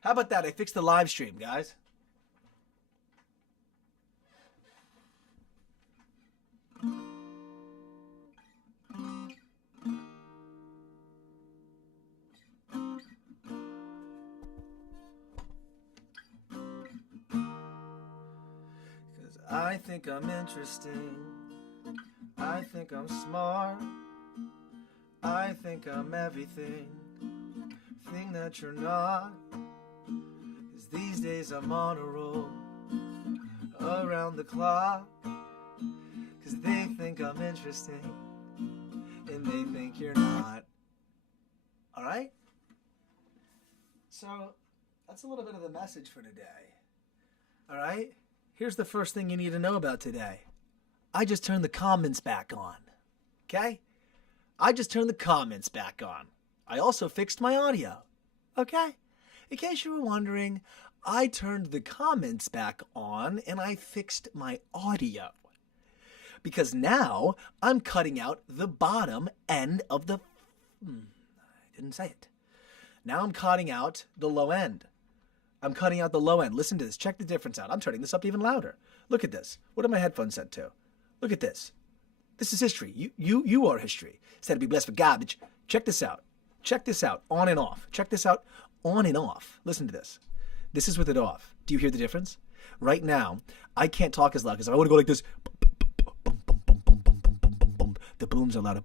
How about that? I fixed the live stream, guys. I think I'm interesting. I think I'm smart. I think I'm everything. Thing that you're not. 'Cause these days I'm on a roll. Around the clock. 'Cause they think I'm interesting. And they think you're not. Alright? So, that's a little bit of the message for today. Alright? Here's the first thing you need to know about today. I just turned the comments back on. Okay? I just turned the comments back on. I also fixed my audio. Okay? In case you were wondering, I turned the comments back on and I fixed my audio. Because now I'm cutting out the bottom end of the... I didn't say it. Now I'm cutting out the low end. I'm cutting out the low end. Listen to this. Check the difference out. I'm turning this up even louder. Look at this. What are my headphones set to? Look at this. This is history. You are history. Instead of be blessed for garbage. Check this out. Check this out. On and off. Check this out. On and off. Listen to this. This is with it off. Do you hear the difference? Right now, I can't talk as loud because if I want to go like this, the booms are louder.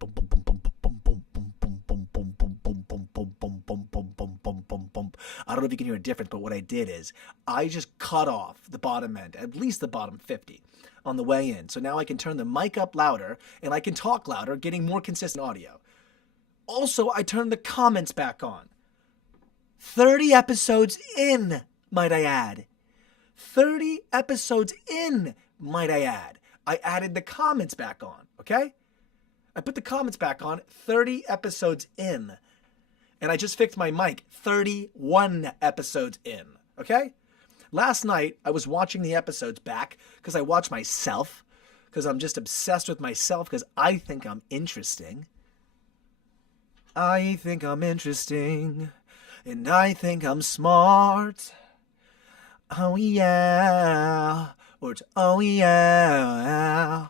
I don't know if you can hear a difference, but what I did is I just cut off the bottom end, at least the bottom 50 on the way in. So now I can turn the mic up louder and I can talk louder, getting more consistent audio. Also, I turned the comments back on. 30 episodes in, might I add. 30 episodes in, might I add. I added the comments back on, okay? I put the comments back on 30 episodes in. And I just fixed my mic 31 episodes in, okay? Last night, I was watching the episodes back because I watch myself, because I'm just obsessed with myself, because I think I'm interesting. I think I'm interesting, and I think I'm smart. Oh yeah, or it's oh yeah.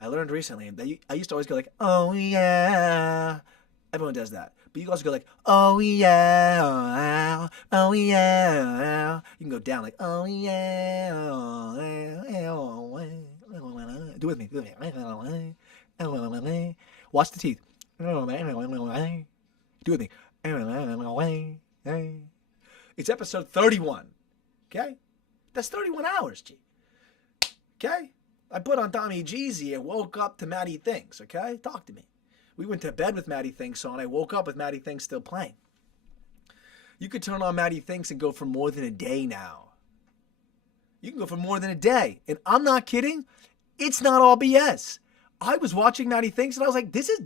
I learned recently that I used to always go like, oh yeah. Everyone does that. But you can also go like, oh yeah, oh yeah. You can go down like, oh yeah. Do it with me, do it with me. Watch the teeth. Do it with me. It's episode 31. Okay? That's 31 hours, G. Okay? I put on Tommy Jeezy and woke up to MattyTHINKS, okay? Talk to me. We went to bed with MattyTHINKS on. I woke up with MattyTHINKS still playing. You could turn on MattyTHINKS and go for more than a day now. You can go for more than a day. And I'm not kidding. It's not all BS. I was watching MattyTHINKS and I was like, this is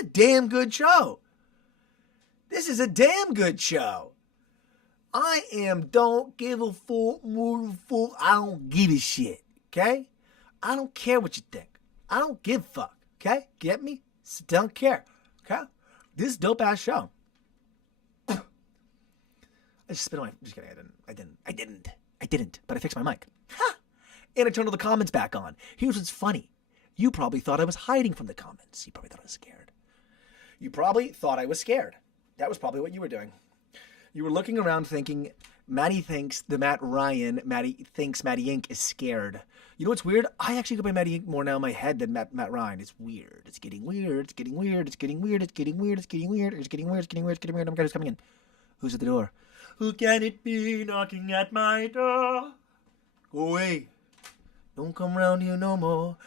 a damn good show. This is a damn good show. I don't give a fuck, I don't give a shit, okay? I don't care what you think. I don't give a fuck, okay? Get me? Don't care, okay? This is a dope-ass show. I just spit on my... Just kidding, I didn't, but I fixed my mic. Ha! And I turned all the comments back on. Here's what's funny. You probably thought I was hiding from the comments. You probably thought I was scared. You probably thought I was scared. That was probably what you were doing. You were looking around thinking, Matty thinks the Matt Ryan, Matty thinks MattyInk is scared. You know what's weird? I actually go by MattyInk more now in my head than Matt Ryan. It's weird. It's getting weird. It's getting weird. It's getting weird. It's getting weird. It's getting weird. It's getting weird. It's getting weird. It's getting weird. Oh my God, who's coming in? Who's at the door? Who can it be knocking at my door? Go away. Don't come round here no more.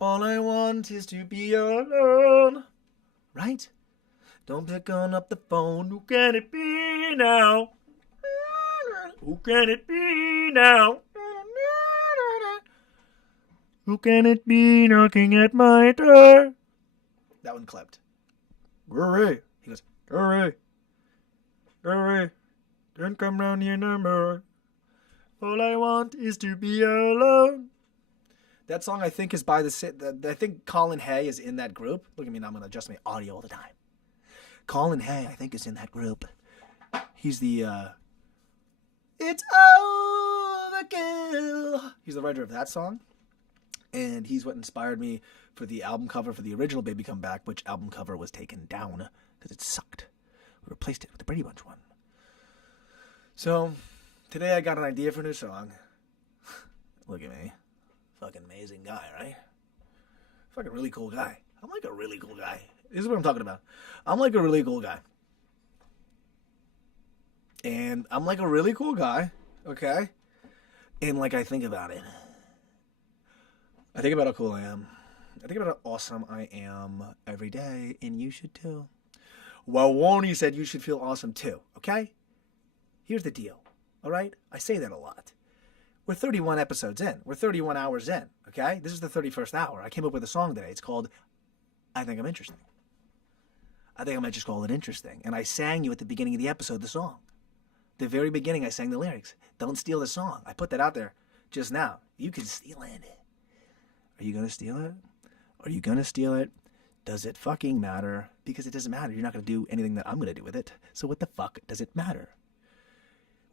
All I want is to be alone. Right? Don't pick on up the phone. Who can it be now? Who can it be now? Who can it be knocking at my door? That one clipped. Hooray. He goes, hooray. Hooray. Don't come round here no more. All I want is to be alone. That song, I think, is by I think Colin Hay is in that group. Look at me now, I'm going to adjust my audio all the time. Colin Hay, I think, is in that group. He's the It's overkill. He's the writer of that song. And he's what inspired me for the album cover for the original Baby Come Back, which album cover was taken down because it sucked. We replaced it with the Brady Bunch one. So, today I got an idea for a new song. Look at me. Fucking amazing guy, right? Fucking really cool guy. I'm like a really cool guy. This is what I'm talking about. I'm like a really cool guy. And I'm like a really cool guy, okay? And like I think about it. I think about how cool I am. I think about how awesome I am every day, and you should too. Well, Warney said you should feel awesome too, okay? Here's the deal, all right? I say that a lot. We're 31 episodes in. We're 31 hours in, okay? This is the 31st hour. I came up with a song today. It's called I Think I'm Interesting. I think I might just call it interesting. And I sang you at the beginning of the episode the song. The very beginning, I sang the lyrics. Don't steal the song. I put that out there just now. You can steal it. Are you going to steal it? Are you going to steal it? Does it fucking matter? Because it doesn't matter. You're not going to do anything that I'm going to do with it. So what the fuck does it matter?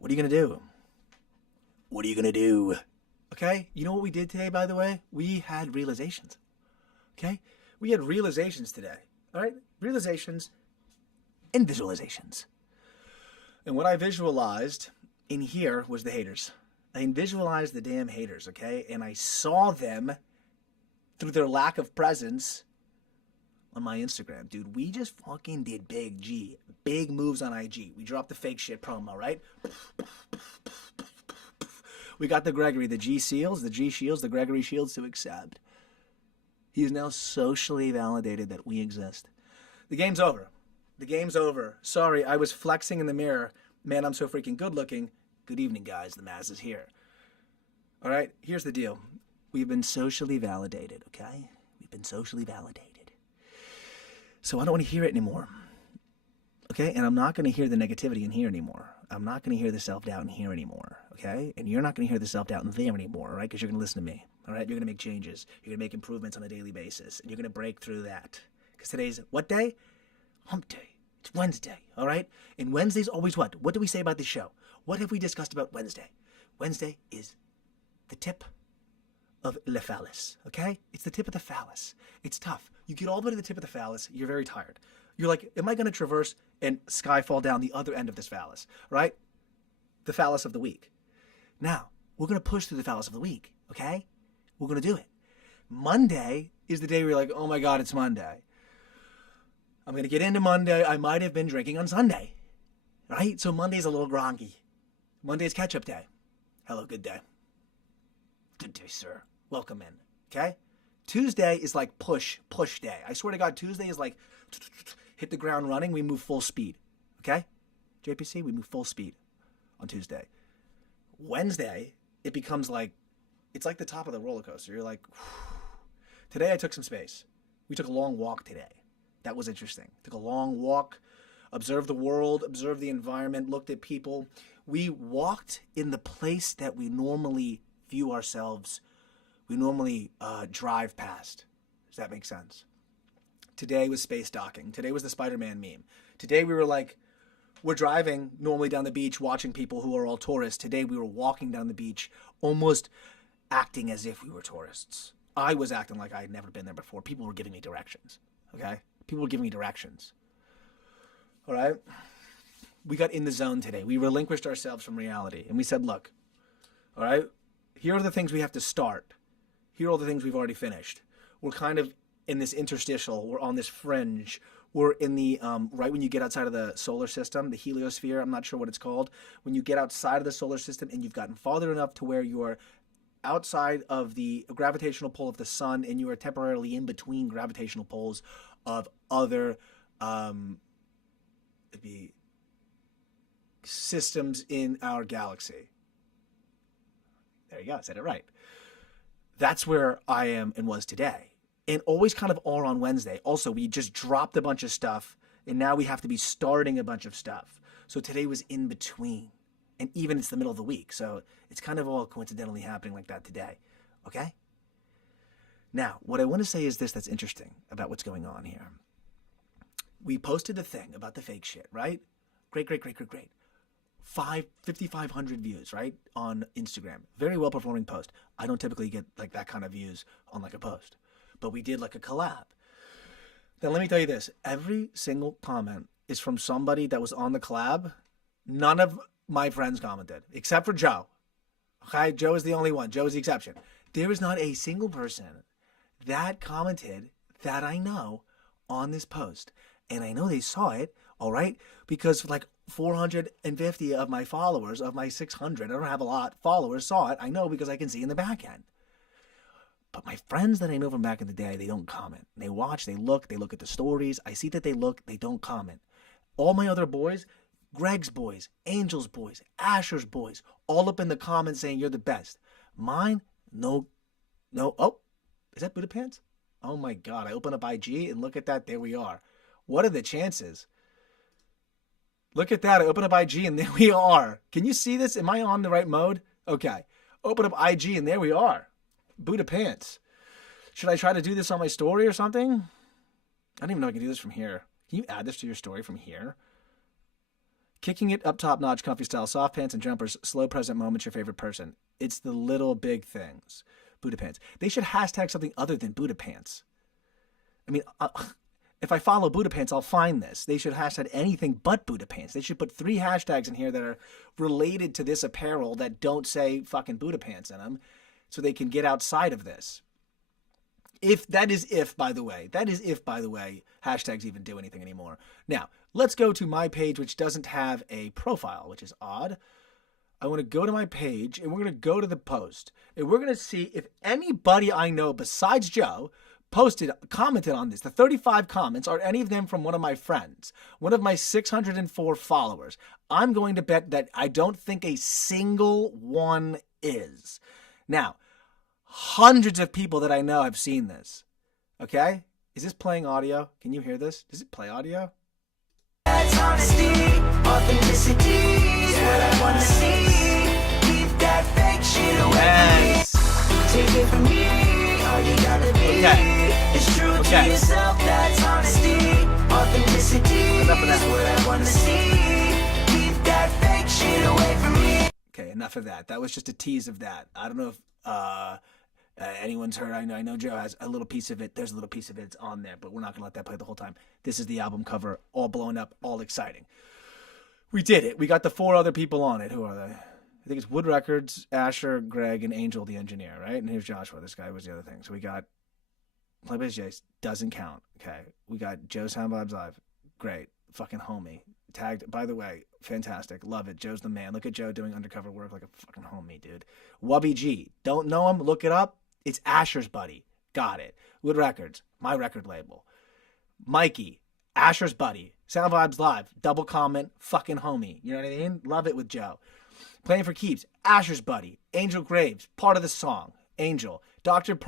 What are you going to do? What are you going to do? Okay? You know what we did today, by the way? We had realizations. Okay? We had realizations today. All right? Realizations and visualizations. And what I visualized in here was the haters. I visualized the damn haters, okay? And I saw them through their lack of presence on my Instagram. Dude, we just fucking did big G. Big moves on IG. We dropped the fake shit promo, right? We got the Gregory, the G Seals, the G Shields, the Gregory Shields to accept. He is now socially validated that we exist. The game's over. The game's over. Sorry, I was flexing in the mirror. Man, I'm so freaking good looking. Good evening, guys. The Maz is here. All right, here's the deal. We've been socially validated, okay? We've been socially validated. So I don't want to hear it anymore. Okay? And I'm not going to hear the negativity in here anymore. I'm not going to hear the self-doubt in here anymore. Okay? And you're not going to hear the self-doubt in there anymore, all right? Because you're going to listen to me. All right? You're going to make changes. You're going to make improvements on a daily basis. And you're going to break through that. Because today's what day? Hump day. It's Wednesday, all right? And Wednesday's always what? What do we say about this show? What have we discussed about Wednesday? Wednesday is the tip of the phallus, okay? It's the tip of the phallus. It's tough. You get all the way to the tip of the phallus, you're very tired. You're like, am I going to traverse and sky fall down the other end of this phallus, right? The phallus of the week. Now, we're going to push through the phallus of the week, okay? We're going to do it. Monday is the day where you're like, oh my God, it's Monday. I'm going to get into Monday. I might have been drinking on Sunday, right? So Monday's a little groggy. Monday's catch-up day. Hello, good day. Good day, sir. Welcome in, okay? Tuesday is like push day. I swear to God, Tuesday is like hit the ground running. We move full speed, okay? JPC, we move full speed on Tuesday. Wednesday, it becomes like, it's like the top of the roller coaster. You're like, whew. Today I took some space. We took a long walk today. That was interesting. Took a long walk, observed the world, observed the environment, looked at people. We walked in the place that we normally view ourselves, we normally drive past. Does that make sense? Today was space docking. Today was the Spider-Man meme. Today we were like, we're driving normally down the beach watching people who are all tourists. Today we were walking down the beach almost acting as if we were tourists. I was acting like I had never been there before. People were giving me directions, okay? People were giving me directions. All right? We got in the zone today. We relinquished ourselves from reality. And we said, look, all right, here are the things we have to start. Here are all the things we've already finished. We're kind of in this interstitial. We're on this fringe. We're in the, right when you get outside of the solar system, the heliosphere, I'm not sure what it's called. When you get outside of the solar system and you've gotten farther enough to where you're outside of the gravitational pull of the sun and you are temporarily in between gravitational pulls of other systems in our galaxy. There you go, I said it right. That's where I am and was today. And always kind of all on Wednesday. Also, we just dropped a bunch of stuff, and now we have to be starting a bunch of stuff. So today was in between. And even it's the middle of the week, so it's kind of all coincidentally happening like that today. Okay? Now, what I want to say is this that's interesting about what's going on here. We posted the thing about the fake shit, right? Great. 5,500 views, right? On Instagram. Very well performing post. I don't typically get like that kind of views on like a post. But we did like a collab. Then let me tell you this. Every single comment is from somebody that was on the collab. None of my friends commented, except for Joe. Okay, Joe is the only one. Joe is the exception. There is not a single person that commented that I know on this post. And I know they saw it, all right? Because like 450 of my followers, of my 600, I don't have a lot, followers saw it. I know because I can see in the back end. But my friends that I know from back in the day, they don't comment. They watch, they look at the stories. I see that they look, they don't comment. All my other boys, Greg's boys, Angel's boys, Asher's boys, all up in the comments saying you're the best. Mine, no. Oh, is that Buddha Pants? Oh my God, I open up IG and look at that, there we are. What are the chances? Look at that, I open up IG and there we are. Can you see this? Am I on the right mode? Okay, open up IG and there we are. Buddha Pants. Should I try to do this on my story or something? I don't even know if I can do this from here. Can you add this to your story from here? Kicking it up top notch, comfy style, soft pants and jumpers, slow present moments, your favorite person. It's the little big things. Buddha Pants. They should hashtag something other than Buddha Pants. I mean, if I follow Buddha Pants, I'll find this. They should hashtag anything but Buddha Pants. They should put 3 hashtags in here that are related to this apparel that don't say fucking Buddha Pants in them, so they can get outside of this. If, by the way, hashtags even do anything anymore. Now, let's go to my page, which doesn't have a profile, which is odd. I want to go to my page, and we're going to go to the post. And we're going to see if anybody I know besides Joe commented on this. The 35 comments, are any of them from one of my friends, one of my 604 followers? I'm going to bet that I don't think a single one is. Now, hundreds of people that I know have seen this. Okay? Is this playing audio? Can you hear this? Does it play audio? That's honesty, authenticity is what I want to see. Keep that fake shit away. Yes. Take it from me, all you gotta be. Okay. It's true to yourself, that's honesty, authenticity is what I want to see. Keep that fake shit away from me. Okay, enough of that. That was just a tease of that. I don't know if anyone's heard. I know Joe has a little piece of it. There's a little piece of it. It's on there, but we're not going to let that play the whole time. This is the album cover, all blown up, all exciting. We did it. We got the 4 other people on it. Who are they? I think it's Wood Records, Asher, Greg, and Angel, the engineer, right? And here's Joshua. This guy was the other thing. So we got Play by Jace. Doesn't count. Okay. We got Joe Sound Vibes Live. Great. Fucking homie. Tagged, by the way, fantastic. Love it. Joe's the man. Look at Joe doing undercover work like a fucking homie, dude. Wubby G. Don't know him? Look it up. It's Asher's buddy. Got it. Wood Records, my record label. Mikey, Asher's buddy. Sound Vibes Live. Double comment. Fucking homie. You know what I mean? Love it with Joe. Playing for Keeps. Asher's buddy. Angel Graves. Part of the song. Angel. Dr.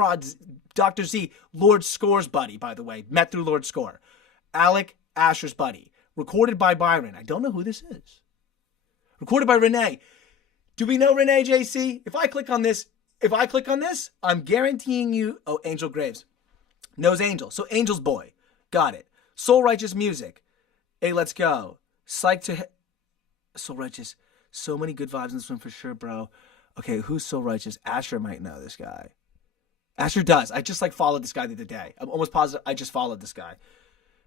Z. Lord Score's buddy, by the way. Met through Lord Score. Alec, Asher's buddy. Recorded by Byron. I don't know who this is. Recorded by Renee. Do we know Renee, JC? If I click on this, I'm guaranteeing you... Oh, Angel Graves. Knows Angel. So Angel's boy. Got it. Soul Righteous Music. Hey, let's go. Psych to... Soul Righteous. So many good vibes in this one for sure, bro. Okay, who's Soul Righteous? Asher might know this guy. Asher does. I just followed this guy the other day. I'm almost positive I just followed this guy.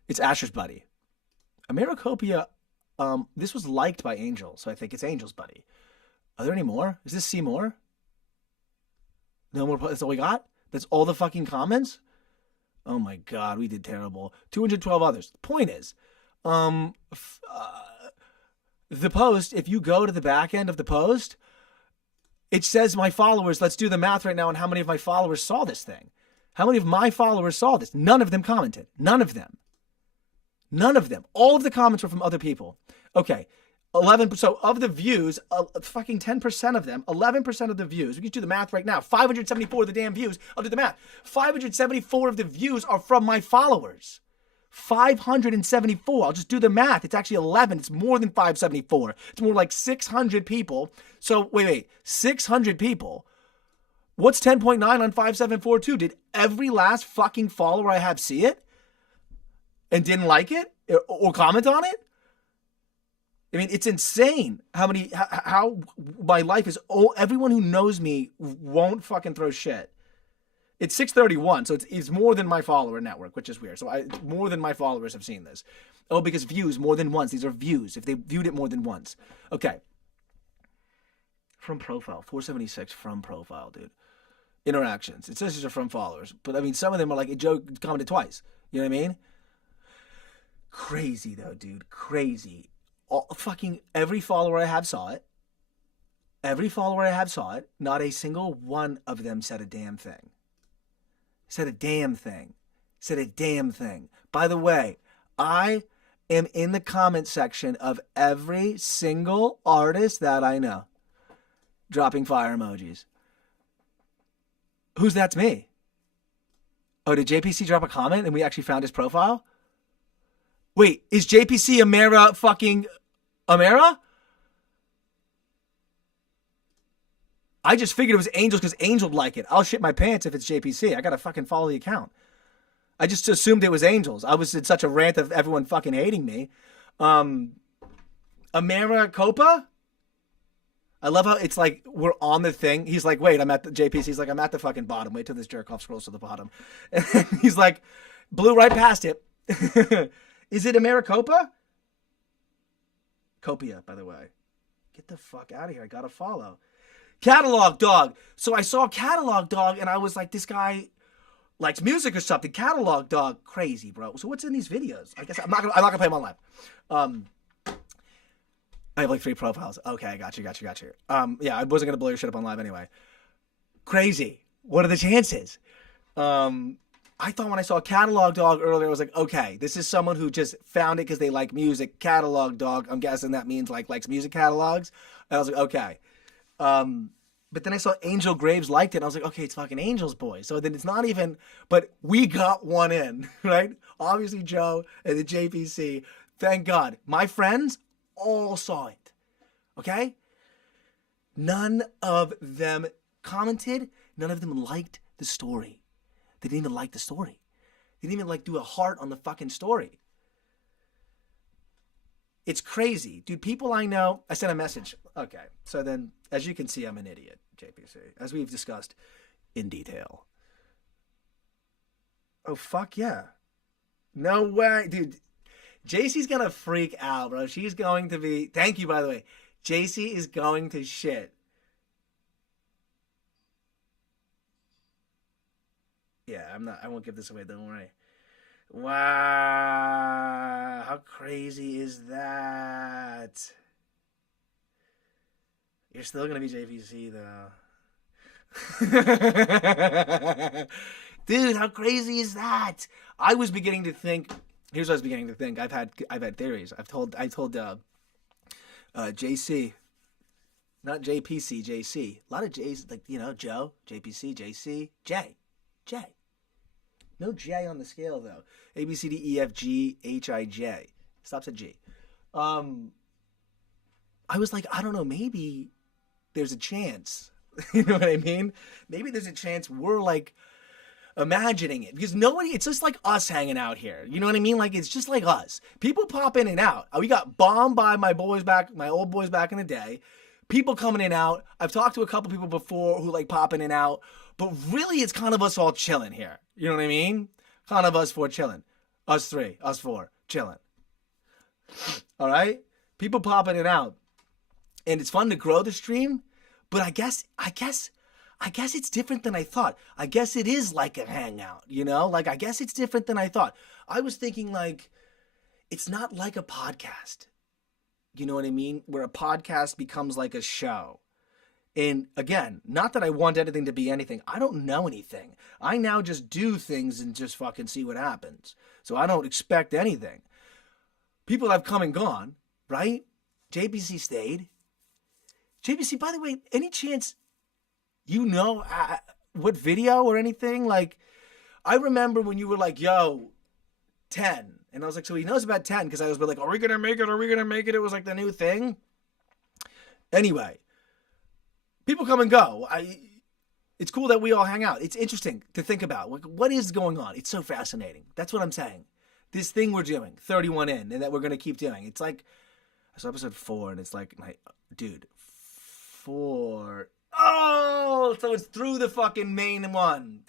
It's Asher's buddy. Americopia, this was liked by Angel, so I think it's Angel's buddy. Are there any more? Is this Seymour? No more. That's all we got? That's all the fucking comments? Oh my God, we did terrible. 212 others. The point is, the post, if you go to the back end of the post, it says my followers. Let's do the math right now on how many of my followers saw this thing. How many of my followers saw this? None of them commented. None of them. None of them. All of the comments were from other people. Okay. 11. So of the views, fucking 10% of them, 11% of the views. We can do the math right now. 574 of the damn views. I'll do the math. 574 of the views are from my followers. 574. I'll just do the math. It's actually 11. It's more than 574. It's more like 600 people. So wait. 600 people. What's 10.9 on 5742? Did every last fucking follower I have see it? And didn't like it? Or comment on it? I mean, it's insane how my life is. Oh, everyone who knows me won't fucking throw shit. It's 631, so it's more than my follower network, which is weird. So more than my followers have seen this. Oh, because views more than once. These are views if they viewed it more than once. Okay. From profile, 476 from profile, dude. Interactions. It says these are from followers, but I mean, some of them are like, Joe commented twice. You know what I mean? Crazy though, dude. Crazy. Fucking every follower I have saw it. Every follower I have saw it. Not a single one of them said a damn thing. Said a damn thing. Said a damn thing. By the way, I am in the comment section of every single artist that I know. Dropping fire emojis. Who's that's me? Oh, did JPC drop a comment and we actually found his profile? Wait, is JPC Amara fucking Amara? I just figured it was Angels because Angel would like it. I'll shit my pants if it's JPC. I gotta fucking follow the account. I just assumed it was Angels. I was in such a rant of everyone fucking hating me. Amara Copa? I love how it's like we're on the thing. He's like, wait, I'm at the JPC. He's like, I'm at the fucking bottom. Wait till this jerk off scrolls to the bottom. And he's like, blew right past it. Is it Amara Copa? Copia, by the way. Get the fuck out of here. I gotta follow. Catalog Dog. So I saw Catalog Dog and I was like, this guy likes music or something. Catalog Dog. Crazy, bro. So what's in these videos? I guess I'm not gonna play them on live. I have like 3 profiles. Okay, I got you. Yeah, I wasn't gonna blow your shit up on live anyway. Crazy. What are the chances? I thought when I saw Catalog Dog earlier, I was like, okay, this is someone who just found it because they like music. Catalog Dog. I'm guessing that means likes music catalogs. And I was like, okay. But then I saw Angel Graves liked it. And I was like, okay, it's fucking Angel's boy. So then it's not even, but we got one in, right? Obviously Joe and the JPC. Thank God. My friends all saw it. Okay? None of them commented. None of them liked the story. They didn't even like the story. They didn't even do a heart on the fucking story. It's crazy. Dude, people I know, I sent a message. Okay. So then, as you can see, I'm an idiot, JPC, as we've discussed in detail. Oh, fuck yeah. No way. Dude, JC's going to freak out, bro. She's going to be, thank you, by the way. JC is going to shit. Yeah, I won't give this away, don't worry. Wow, how crazy is that? You're still gonna be JVC though. Dude, how crazy is that? I was beginning to think. Here's what I was beginning to think. I've had theories. I told JC, not JPC, JC. A lot of J's, like Joe, JPC, JC, J. No J on the scale, though. A, B, C, D, E, F, G, H, I, J. Stops at G. I was like, I don't know, maybe there's a chance. You know what I mean? Maybe there's a chance we're, imagining it. Because nobody, it's just like us hanging out here. You know what I mean? It's just like us. People pop in and out. We got bombed by my old boys back in the day. People coming in and out. I've talked to a couple people before who pop in and out. But really, it's kind of us all chilling here. You know what I mean? Kind of us 4 chilling. Us 3, us 4 chilling. All right? People pop in and out. And it's fun to grow the stream. But I guess it's different than I thought. I guess it is like a hangout, I guess it's different than I thought. I was thinking it's not like a podcast. You know what I mean? Where a podcast becomes like a show. And again, not that I want anything to be anything. I don't know anything. I now just do things and just fucking see what happens. So I don't expect anything. People have come and gone, right? JPC stayed. JPC, by the way, any chance what video or anything? I remember when you were like, yo, 10. And I was like, so he knows about 10 because I was like, are we going to make it? Are we going to make it? It was the new thing. Anyway. People come and go. It's cool that we all hang out. It's interesting to think about. What is going on? It's so fascinating. That's what I'm saying. This thing we're doing, 31 in, and that we're going to keep doing. It's I saw episode 4, and it's like, dude, 4. Oh, so it's through the fucking main one.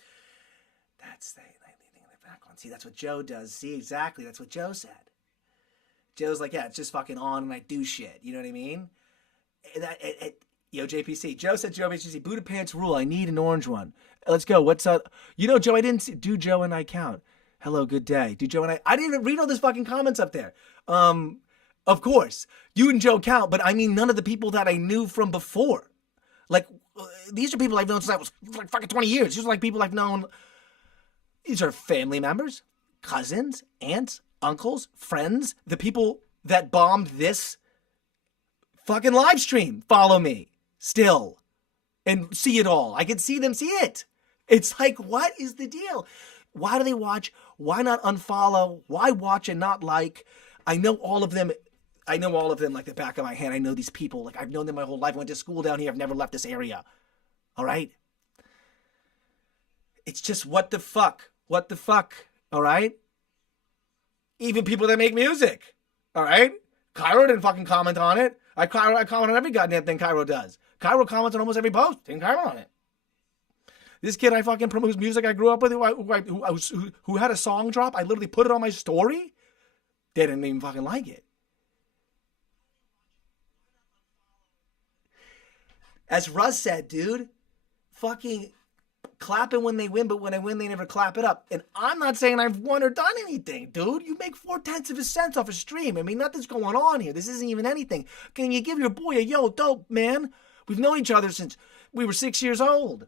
That's the thing in the background. See, that's what Joe does. See, exactly. That's what Joe said. Joe's like, yeah, it's just fucking on, and I do shit. You know what I mean? Yo, JPC. Joe said, Joe, JPC, Buddha Pants rule. I need an orange one. Let's go. What's up? You know, Joe, I didn't see. Do Joe and I count? Hello, good day. Do Joe and I didn't even read all those fucking comments up there. Of course, you and Joe count, but I mean none of the people that I knew from before. Like, these are people I've known since I was like fucking 20 years. These are like people I've known. These are family members, cousins, aunts, uncles, friends, the people that bombed this fucking live stream follow me still and see it all. I can see them see it. It's like, what is the deal? Why do they watch? Why not unfollow? Why watch and not like? I know all of them. I know all of them like the back of my hand. I know these people. Like, I've known them my whole life. I went to school down here. I've never left this area. All right? It's just what the fuck? What the fuck? All right? Even people that make music. All right? Cairo didn't fucking comment on it. I comment on every goddamn thing Cairo does. Cairo comments on almost every post. Didn't Cairo on it. This kid I fucking promote, whose music I grew up with, who had a song drop, I literally put it on my story. They didn't even fucking like it. As Russ said, dude, fucking clapping when they win, but when I win, they never clap it up. And I'm not saying I've won or done anything, dude. You make 0.4 of a cent off a stream. I mean, nothing's going on here. This isn't even anything. Can you give your boy a yo, dope, man? We've known each other since we were 6 years old.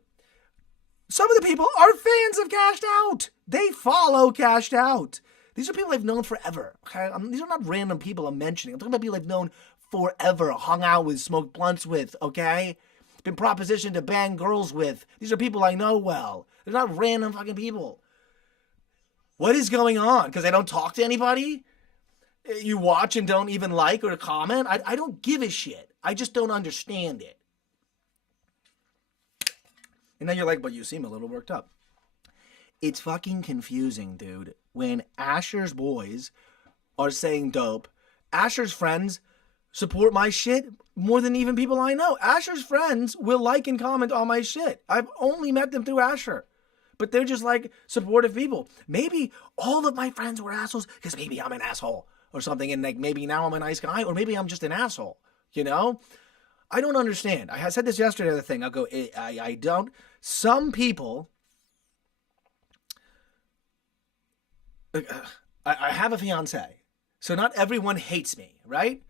Some of the people are fans of Cashed Out. They follow Cashed Out. These are people I've known forever. Okay? These are not random people I'm mentioning. I'm talking about people I've known forever, hung out with, smoked blunts with, okay? Been propositioned to bang girls with. These are people I know well. They're not random fucking people. What is going on? Because I don't talk to anybody? You watch and don't even like or comment? I don't give a shit. I just don't understand it. And then you're like, but you seem a little worked up. It's fucking confusing, dude. When Asher's boys are saying dope, Asher's friends support my shit more than even people I know. Asher's friends will like and comment on my shit. I've only met them through Asher. But they're just like supportive people. Maybe all of my friends were assholes because maybe I'm an asshole or something. And like maybe now I'm a nice guy or maybe I'm just an asshole. You know? I don't understand. I said this yesterday, the thing. I'll go, I don't. Some people, I have a fiance. So not everyone hates me, right?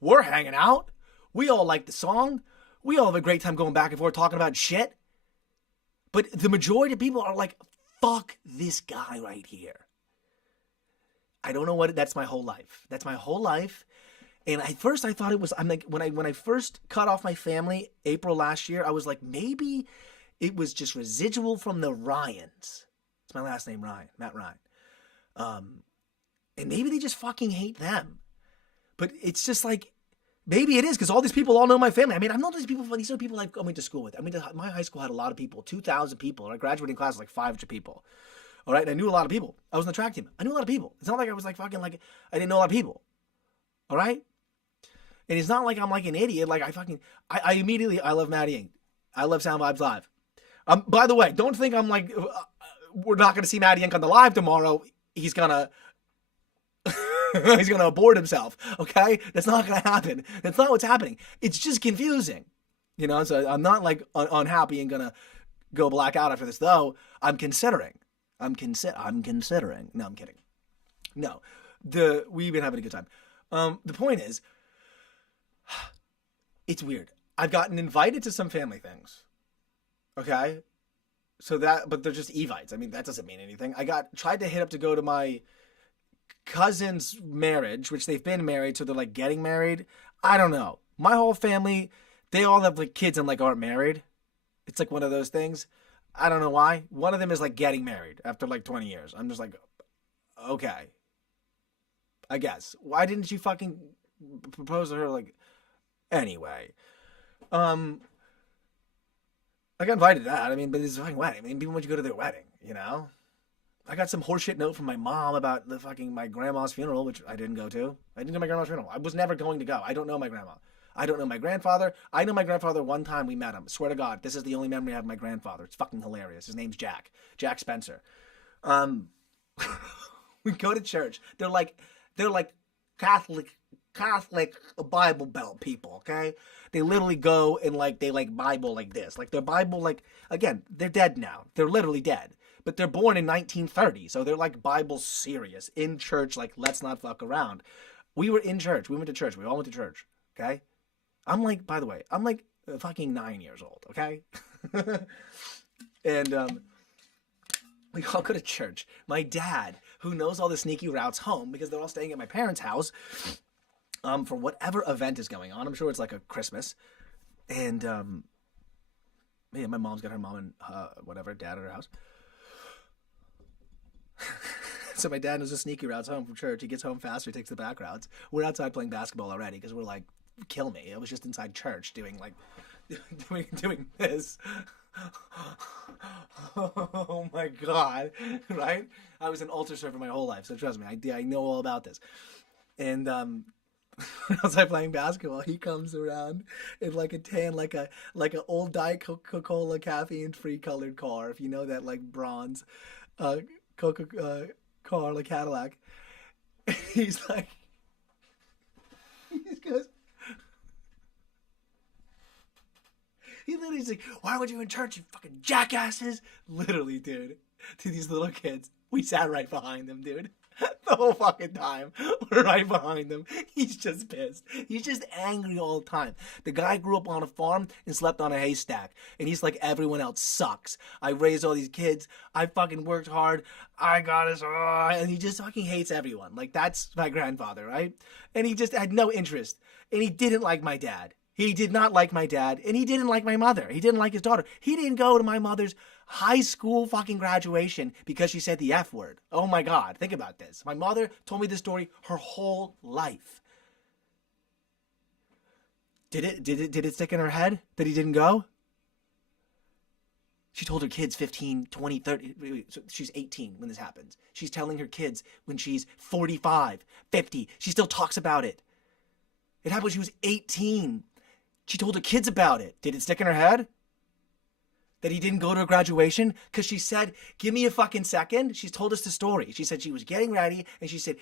We're hanging out. We all like the song. We all have a great time going back and forth talking about shit. But the majority of people are like, fuck this guy right here. I don't know what, that's my whole life. That's my whole life. And at first I thought it was, I'm like, when I first cut off my family, April last year, I was like, maybe it was just residual from the Ryans. It's my last name, Ryan, Matt Ryan. And maybe they just fucking hate them. But it's just like, maybe it is, because all these people all know my family. I mean, I've known these people, these are people I went to school with. I mean, my high school had a lot of people, 2,000 people. Our graduating class was like 500 people. All right, and I knew a lot of people. I was in the track team. I knew a lot of people. It's not like I was like fucking like, I didn't know a lot of people. All right? And it's not like I'm like an idiot. Like I immediately, I love MattyInk. I love Sound Vibes Live. By the way, don't think I'm like, we're not going to see MattyInk on the live tomorrow. He's going to, he's going to abort himself. Okay? That's not going to happen. That's not what's happening. It's just confusing. You know, so I'm not like unhappy and going to go black out after this, though. I'm considering. I'm considering. No, I'm kidding. No. We've been having a good time. The point is, it's weird. I've gotten invited to some family things. Okay? But they're just Evites. I mean, that doesn't mean anything. Tried to hit up to go to my cousin's marriage, which they've been married, so they're like getting married. I don't know. My whole family, they all have like kids and like aren't married. It's like one of those things. I don't know why. One of them is like getting married after like 20 years. I'm just like, okay. I guess. Why didn't you fucking propose to her? Like, anyway. I got invited to that. I mean, but it's a fucking wedding. I mean, people want you to go to their wedding, you know? I got some horseshit note from my mom about the fucking my grandma's funeral, which I didn't go to. I didn't go to my grandma's funeral. I was never going to go. I don't know my grandma. I don't know my grandfather. I know my grandfather one time we met him. Swear to God, this is the only memory I have of my grandfather. It's fucking hilarious. His name's Jack. Jack Spencer. We go to church. They're like Catholic Bible Belt people, okay? They literally go and they Bible like this. Like their Bible, again, they're dead now. They're literally dead. But they're born in 1930, so they're Bible serious. In church, let's not fuck around. We were in church. We went to church. We all went to church, okay? By the way, I'm fucking 9 years old, okay? And we all go to church. My dad, who knows all the sneaky routes home because they're all staying at my parents' house, for whatever event is going on. I'm sure it's a Christmas. And yeah, my mom's got her mom and dad at her house. So my dad knows the sneaky routes home from church. He gets home faster, takes the back routes. We're outside playing basketball already because we're kill me. I was just inside church doing doing this. Oh my God, right? I was an altar server my whole life, so trust me, I know all about this. And outside playing basketball, he comes around in a tan, like an old Diet Coca-Cola caffeine-free colored car, if you know that, bronze car, like Cadillac. He's he just goes. He literally's like, "Why would you in church, you fucking jackasses?" Literally, dude. To these little kids. We sat right behind them, dude. The whole fucking time. We're right behind him. He's just pissed. He's just angry all the time. The guy grew up on a farm and slept on a haystack. And he's like, everyone else sucks. I raised all these kids. I fucking worked hard. I got his... And he just fucking hates everyone. That's my grandfather, right? And he just had no interest. And he didn't like my dad. He did not like my dad. And he didn't like my mother. He didn't like his daughter. He didn't go to my mother's high school fucking graduation because she said the F word. Oh my God, think about this. My mother told me this story her whole life. Did it stick in her head that he didn't go? She told her kids 15, 20, 30, so she's 18 when this happens. She's telling her kids when she's 45, 50, she still talks about it. It happened when she was 18. She told her kids about it. Did it stick in her head? That he didn't go to a graduation? Because she said, "Give me a fucking second." She's told us the story. She said she was getting ready and she said,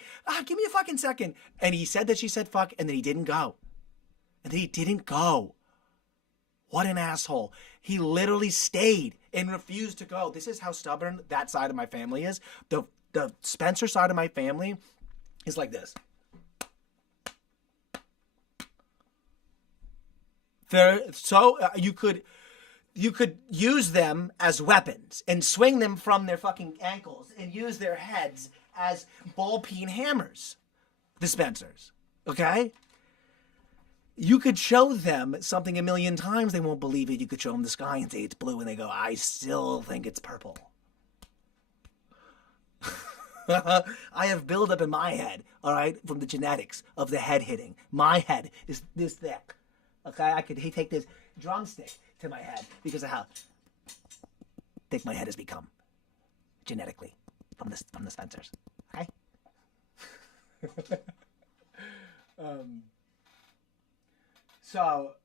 "Give me a fucking second." And he said that she said fuck and then he didn't go. And then he didn't go. What an asshole. He literally stayed and refused to go. This is how stubborn that side of my family is. The Spencer side of my family is like this. You could use them as weapons and swing them from their fucking ankles and use their heads as ball-peen hammers. The Spencers, okay? You could show them something a million times, they won't believe it. You could show them the sky and say it's blue, and they go, "I still think it's purple." I have buildup in my head, all right, from the genetics of the head hitting. My head is this thick. Okay, I could take this drumstick to my head because of how thick my head has become genetically from the Spencers. Okay. So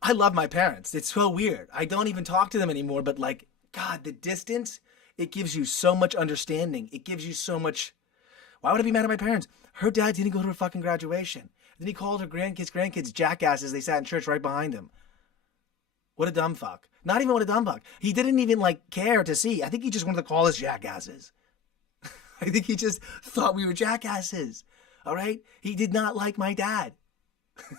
I love my parents. It's so weird. I don't even talk to them anymore. But God, the distance, it gives you so much understanding. It gives you so much. Why would I be mad at my parents? Her dad didn't go to a fucking graduation. Then he called her grandkids jackasses. They sat in church right behind him. What a dumb fuck. Not even what a dumb fuck. He didn't even care to see. I think he just wanted to call us jackasses. I think he just thought we were jackasses. All right? He did not like my dad.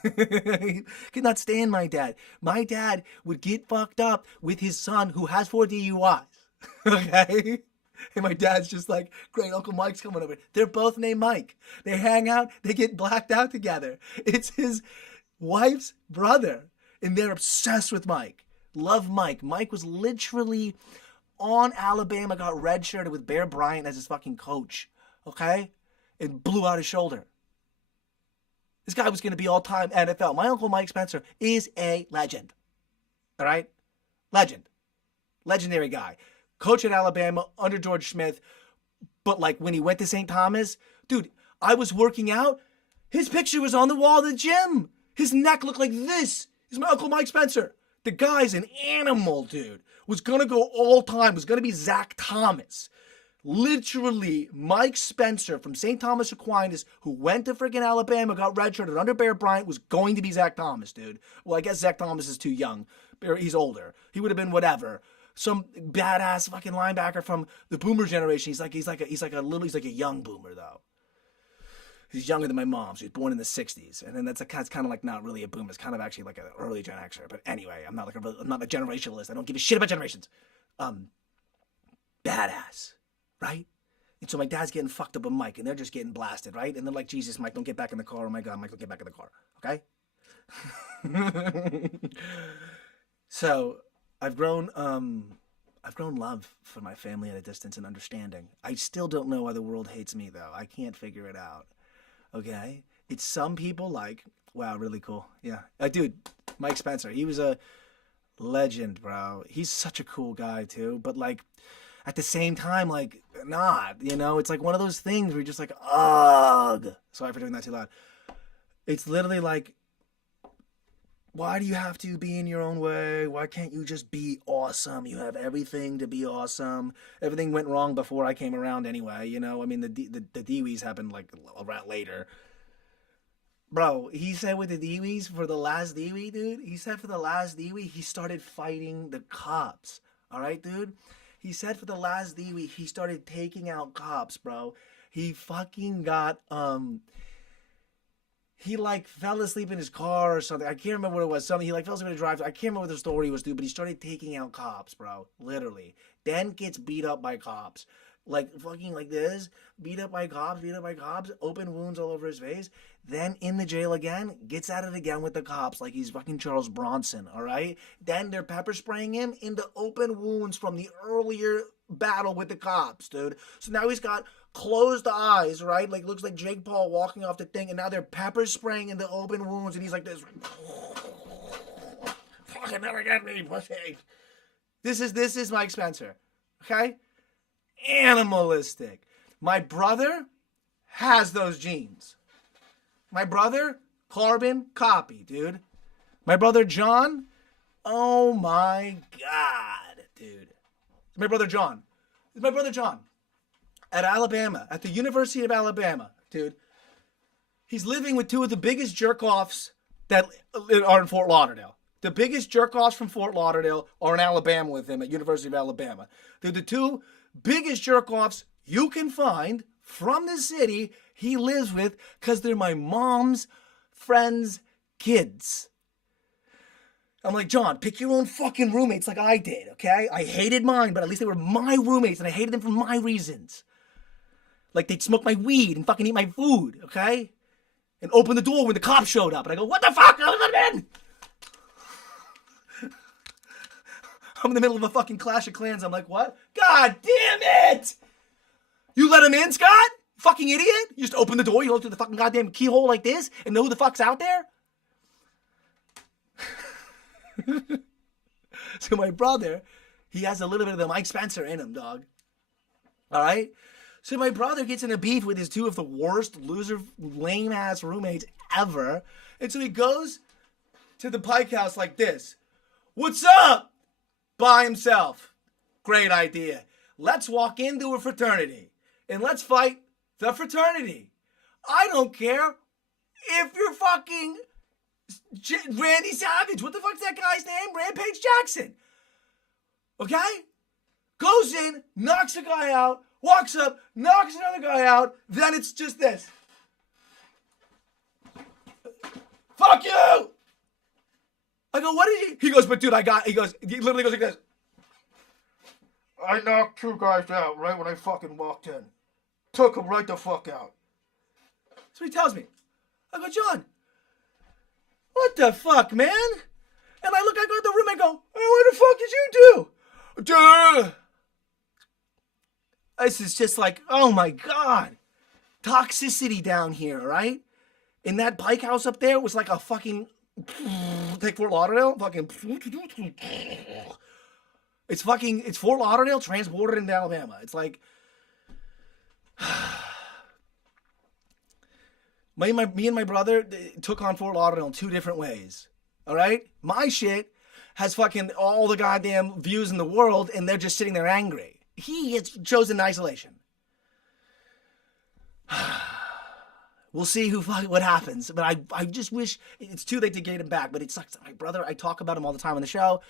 He could not stand my dad. My dad would get fucked up with his son who has 4 DUIs. Okay? And my dad's just like, "Great, Uncle Mike's coming over." They're both named Mike. They hang out. They get blacked out together. It's his wife's brother. And they're obsessed with Mike. Love Mike. Mike was literally on Alabama, got redshirted with Bear Bryant as his fucking coach. Okay? And blew out his shoulder. This guy was going to be all-time NFL. My Uncle Mike Spencer is a legend. All right? Legend. Legendary guy. coach at Alabama under George Smith. But like when he went to St. Thomas, dude, I was working out. His picture was on the wall of the gym. His neck looked like this. He's my Uncle Mike Spencer. The guy's an animal, dude. Was going to go all time. Was going to be Zach Thomas. Literally, Mike Spencer from St. Thomas Aquinas, who went to freaking Alabama, got redshirted under Bear Bryant, was going to be Zach Thomas, dude. Well, I guess Zach Thomas is too young. He's older. He would have been whatever. Some badass fucking linebacker from the Boomer generation. He's like a young Boomer though. He's younger than my mom. She was born in the 60s. And then that's kind of like not really a boomer. It's kind of actually like an early Gen Xer. But anyway, I'm not a generationalist. I don't give a shit about generations. Badass, right? And so my dad's getting fucked up with Mike, and they're just getting blasted, right? And they're like, Jesus, Mike, don't get back in the car. Oh my God, Mike, don't get back in the car. Okay? So I've grown love for my family at a distance and understanding. I still don't know why the world hates me, though. I can't figure it out. Okay? It's some people like, wow, really cool. Yeah. Dude, Mike Spencer, he was a legend, bro. He's such a cool guy, too. But, like, at the same time, like, not, you know? It's like one of those things where you're just like, ugh. Sorry for doing that too loud. It's literally like, why do you have to be in your own way? Why can't you just be awesome? You have everything to be awesome. Everything went wrong before I came around anyway, you know? I mean, the Dee-Wees happened, like, around later. Bro, he said with the Dee-Wees, for the last Dee-Wee, dude, he said for the last Dee-Wee, he started fighting the cops. All right, dude? He said for the last Dee-Wee, he started taking out cops, bro. He fucking got, he, like, fell asleep in his car or something. I can't remember what it was. Something. He, like, fell asleep in a drive. I can't remember what the story was, dude, but he started taking out cops, bro. Literally. Then gets beat up by cops. Like, fucking like this. Beat up by cops. Open wounds all over his face. Then in the jail again. Gets at it again with the cops like he's fucking Charles Bronson, all right? Then they're pepper spraying him in the open wounds from the earlier battle with the cops, dude. So now he's got closed eyes, right? Like, looks like Jake Paul walking off the thing, and now they're pepper spraying in the open wounds, and he's like this. Fucking never get me, pussy. This is Mike Spencer, okay? Animalistic. My brother has those genes. My brother, carbon copy, dude. My brother John, oh my God, dude. My brother John. It's my brother John. At Alabama, at the University of Alabama, dude. He's living with two of the biggest jerk-offs that are in Fort Lauderdale. The biggest jerk-offs from Fort Lauderdale are in Alabama with him at University of Alabama. They're the two biggest jerk-offs you can find from the city he lives with because they're my mom's friends' kids. I'm like, John, pick your own fucking roommates like I did, okay? I hated mine, but at least they were my roommates, and I hated them for my reasons. Like, they'd smoke my weed and fucking eat my food, okay? And open the door when the cops showed up. And I go, what the fuck? Let them in! I'm in the middle of a fucking Clash of Clans. I'm like, what? God damn it! You let him in, Scott? Fucking idiot? You just open the door, you look through the fucking goddamn keyhole like this, and know who the fuck's out there? So my brother, he has a little bit of the Mike Spencer in him, dog. All right? So my brother gets in a beef with his two of the worst loser, lame-ass roommates ever. And so he goes to the Pike House like this. What's up? By himself. Great idea. Let's walk into a fraternity. And let's fight the fraternity. I don't care if you're fucking Randy Savage. What the fuck's that guy's name? Rampage Jackson. Okay? Goes in, knocks a guy out, walks up, knocks another guy out, then it's just this. Fuck you! I go, what did he? He goes, but dude, he literally goes like this. I knocked two guys out right when I fucking walked in. Took them right the fuck out. So he tells me. I go, John, what the fuck, man? And I go at the room and go, hey, what the fuck did you do? This is just like, oh my God. Toxicity down here, right? In that Pike House up there was like a fucking, take Fort Lauderdale, fucking, It's Fort Lauderdale transported into Alabama. It's like, me and my brother took on Fort Lauderdale in 2 different ways. All right? My shit has fucking all the goddamn views in the world, and they're just sitting there angry. He has chosen isolation. We'll see what happens. But I just wish it's too late to get him back. But it sucks. My brother, I talk about him all the time on the show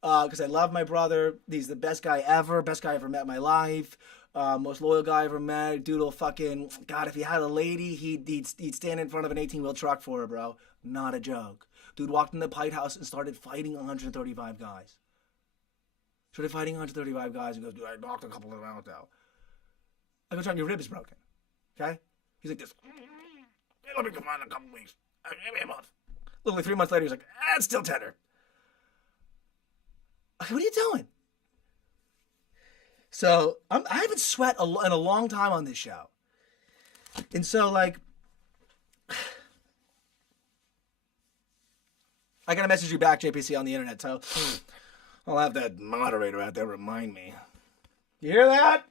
because I love my brother. He's the best guy ever. Best guy I ever met in my life. Most loyal guy I ever met. Dude will fucking, God, if he had a lady, he'd stand in front of an 18-wheel truck for her, bro. Not a joke. Dude walked in the Pite House and started fighting 135 guys. Started fighting 135 guys and goes, dude, I knocked a couple of them out, though. I go, John, your rib is broken. Okay? He's like this. Hey, let me come on in a couple weeks. Give me a month. Literally 3 months later, he's like, it's still tender. Okay, what are you doing? So, I haven't sweat in a long time on this show. And so, like, I gotta message you back, JPC, on the internet, so I'll have that moderator out there remind me. You hear that?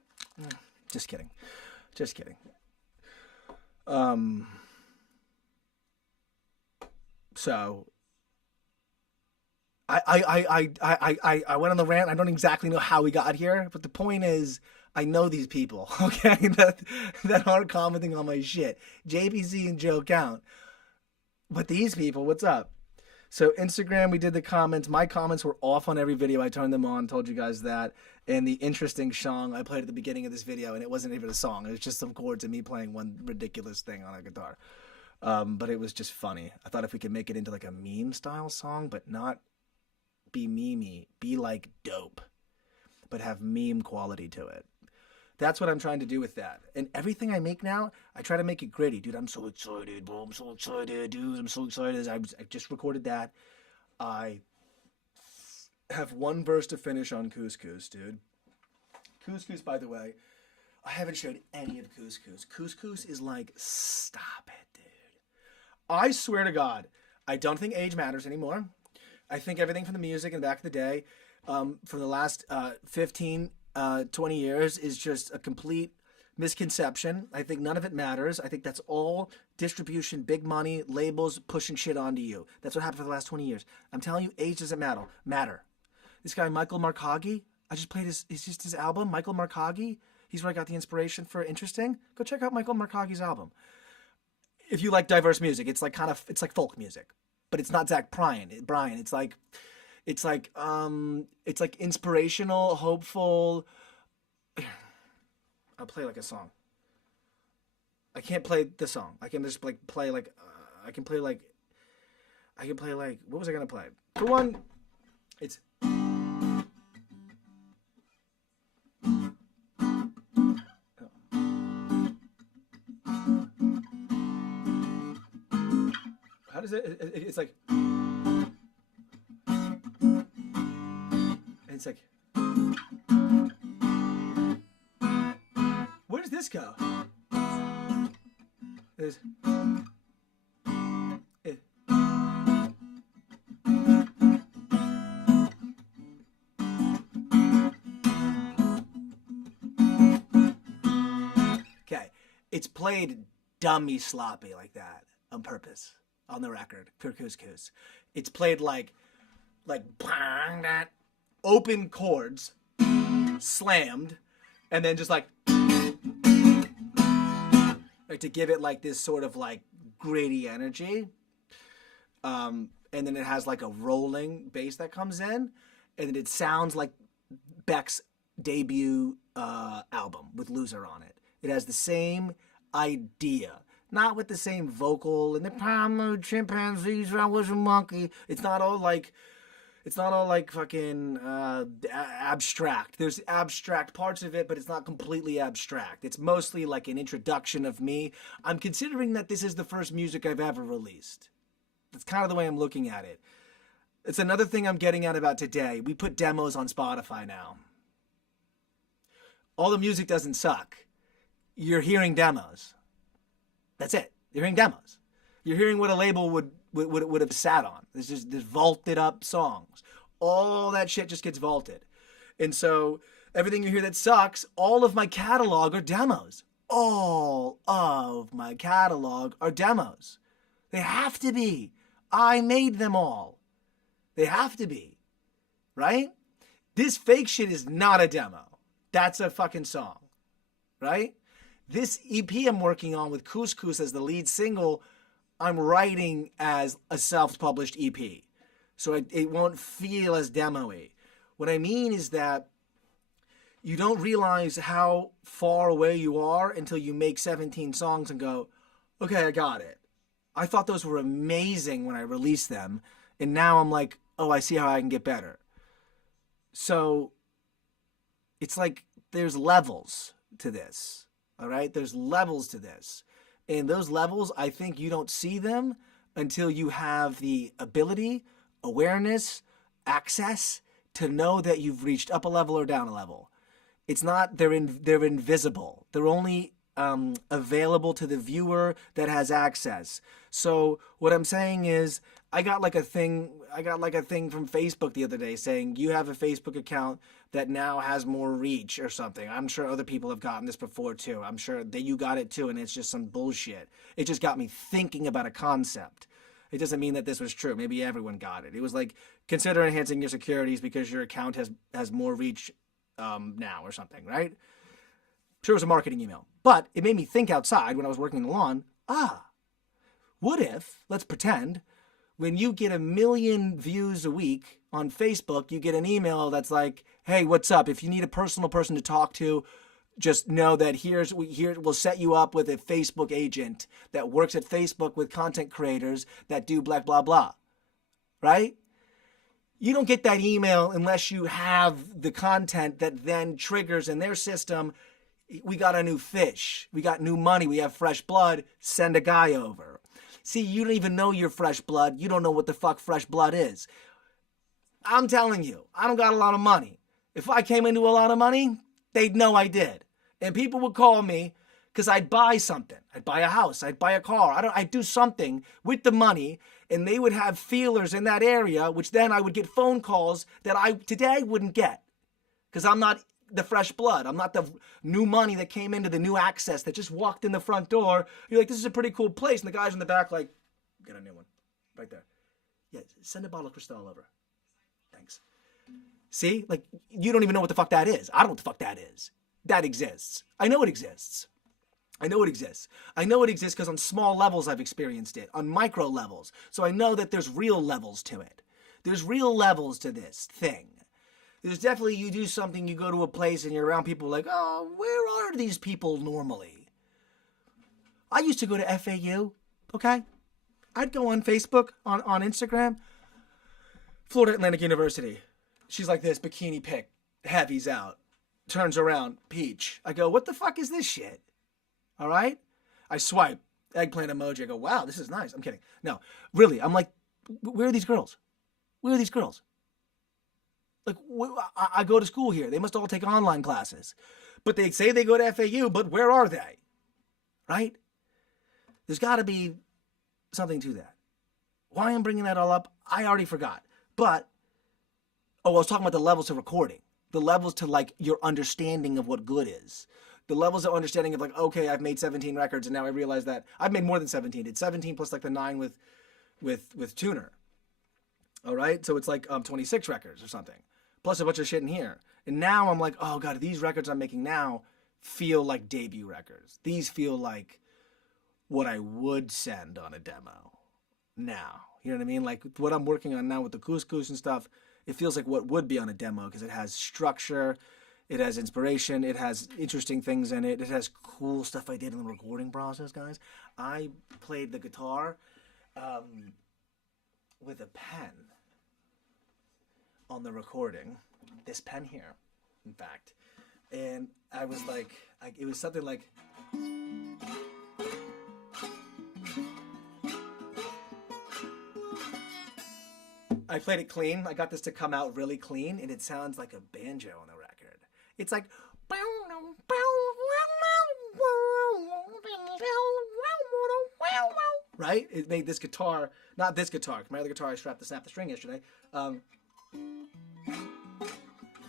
Just kidding. Just kidding. So I went on the rant. I don't exactly know how we got here, but the point is, I know these people, okay, that aren't commenting on my shit. JPC and Joe count. But these people, what's up? So Instagram, we did the comments. My comments were off on every video. I turned them on, told you guys that. And the interesting song I played at the beginning of this video, and it wasn't even a song. It was just some chords and me playing one ridiculous thing on a guitar. But it was just funny. I thought if we could make it into like a meme-style song, but not be memey, be like dope, but have meme quality to it. That's what I'm trying to do with that. And everything I make now, I try to make it gritty. Dude, I'm so excited, bro. I'm so excited, dude. I'm so excited. I just recorded that. I have 1 verse to finish on Couscous, dude. Couscous, by the way, I haven't showed any of Couscous. Couscous is like, stop it, dude. I swear to God, I don't think age matters anymore. I think everything from the music and back in the day, for the last 15 20 years is just a complete misconception. I think none of it matters. I think that's all distribution, big money, labels pushing shit onto you. That's what happened for the last 20 years. I'm telling you, age doesn't matter. This guy, Michael Markagi, I just played his album, Michael Markagi. He's where I got the inspiration for Interesting. Go check out Michael Markagi's album. If you like diverse music, it's like folk music, but it's not Zach Bryan. It's like inspirational, hopeful. I'll play like a song. I can't play the song. I can just like play like I can play like what was I gonna play? For one, it's how does it? It's like. It's like, where does this go? Okay, it's played dummy sloppy like that on purpose on the record for Couscous. It's played like bang that. Open chords, slammed, and then just like to give it like this sort of like gritty energy. And then it has like a rolling bass that comes in, and then it sounds like Beck's debut album with Loser on it. It has the same idea. Not with the same vocal and the palm chimpanzees, I was a monkey. It's not all like fucking abstract. There's abstract parts of it, but it's not completely abstract. It's mostly like an introduction of me. I'm considering that this is the first music I've ever released. That's kind of the way I'm looking at it. It's another thing I'm getting at about today. We put demos on Spotify now. All the music doesn't suck. You're hearing demos. That's it. You're hearing demos. You're hearing what a label would have sat on. There's vaulted up songs. All that shit just gets vaulted. And so everything you hear that sucks, all of my catalog are demos. All of my catalog are demos. They have to be. I made them all. They have to be. Right? This fake shit is not a demo. That's a fucking song. Right? This EP I'm working on with Couscous as the lead single, I'm writing as a self-published EP. So it won't feel as demo-y. What I mean is that you don't realize how far away you are until you make 17 songs and go, okay, I got it. I thought those were amazing when I released them. And now I'm like, oh, I see how I can get better. So it's like there's levels to this. All right? There's levels to this. And those levels, I think you don't see them until you have the ability, awareness, access to know that you've reached up a level or down a level. It's not, they're invisible. They're only available to the viewer that has access. So what I'm saying is, I got like a thing from Facebook the other day saying you have a Facebook account that now has more reach or something. I'm sure other people have gotten this before too. I'm sure that you got it too, and it's just some bullshit. It just got me thinking about a concept. It doesn't mean that this was true. Maybe everyone got it. It was like, consider enhancing your securities because your account has more reach now or something, right? Sure, it was a marketing email. But it made me think outside when I was working in the lawn. What if, let's pretend, when you get 1 million views a week on Facebook, you get an email that's like, hey, what's up? If you need a personal person to talk to, just know that we'll set you up with a Facebook agent that works at Facebook with content creators that do blah, blah, blah. Right? You don't get that email unless you have the content that then triggers in their system, we got a new fish, we got new money, we have fresh blood, send a guy over. See, you don't even know you're fresh blood. You don't know what the fuck fresh blood is. I'm telling you, I don't got a lot of money. If I came into a lot of money, they'd know I did. And people would call me because I'd buy something. I'd buy a house. I'd buy a car. I'd do something with the money, and they would have feelers in that area, which then I would get phone calls that I today wouldn't get because I'm not the fresh blood. I'm not the new money that came into the new access that just walked in the front door. You're like, this is a pretty cool place. And the guy's in the back like, get a new one right there. Yeah, send a bottle of Cristal over. Thanks. See? Like, you don't even know what the fuck that is. I don't know what the fuck that is. That exists. I know it exists. I know it exists. I know it exists because on small levels I've experienced it. On micro levels. So I know that there's real levels to it. There's real levels to this thing. There's definitely, you do something, you go to a place and you're around people like, oh, where are these people normally? I used to go to FAU, okay? I'd go on Facebook, on Instagram, Florida Atlantic University. She's like this, bikini pic, heavy's out, turns around, peach. I go, what the fuck is this shit? All right? I swipe, eggplant emoji. I go, wow, this is nice. I'm kidding. No, really, I'm like, where are these girls? Where are these girls? Like, I go to school here. They must all take online classes. But they say they go to FAU, but where are they? Right? There's got to be something to that. Why I'm bringing that all up, I already forgot. But, I was talking about the levels to recording. The levels to, like, your understanding of what good is. The levels of understanding of, like, okay, I've made 17 records, and now I realize that I've made more than 17. It's 17 plus, like, the 9 with Tuner. All right? So it's, like, 26 records or something. Plus a bunch of shit in here. And now I'm like, oh God, these records I'm making now feel like debut records. These feel like what I would send on a demo now. You know what I mean? Like what I'm working on now with the Couscous and stuff, it feels like what would be on a demo because it has structure, it has inspiration, it has interesting things in it, it has cool stuff I did in the recording process, guys. I played the guitar with a pen. On the recording, this pen here, in fact, and I was like, it was something like, I played it clean. I got this to come out really clean, and it sounds like a banjo on the record. It's like, right? It made this guitar, not this guitar. My other guitar, I strapped to snap the string yesterday.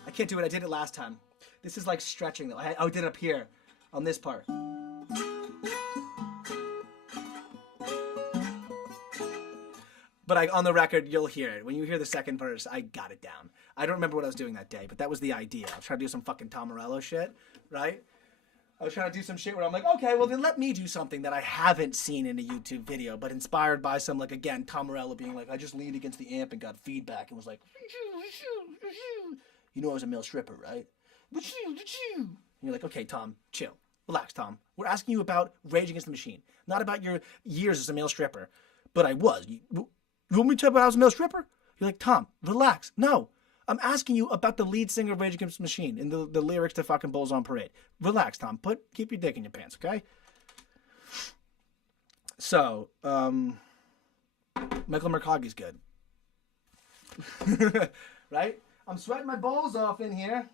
I can't do it. I did it last time. This is like stretching though. I did it up here on this part. But on the record, you'll hear it. When you hear the second verse, I got it down. I don't remember what I was doing that day, but that was the idea. I was trying to do some fucking Tom Morello shit, right? I was trying to do some shit where I'm like, okay, well then let me do something that I haven't seen in a YouTube video, but inspired by some, like, again, Tom Morello being like, I just leaned against the amp and got feedback and was like, you know I was a male stripper, right? And you're like, okay, Tom, chill. Relax, Tom. We're asking you about Rage Against the Machine, not about your years as a male stripper. But I was. You want me to tell you about I was a male stripper? You're like, Tom, relax. No. I'm asking you about the lead singer of Rage Against the Machine and the lyrics to fucking Bulls on Parade. Relax, Tom. Keep your dick in your pants, okay? So, Michael Mercagi's good. Right? I'm sweating my balls off in here.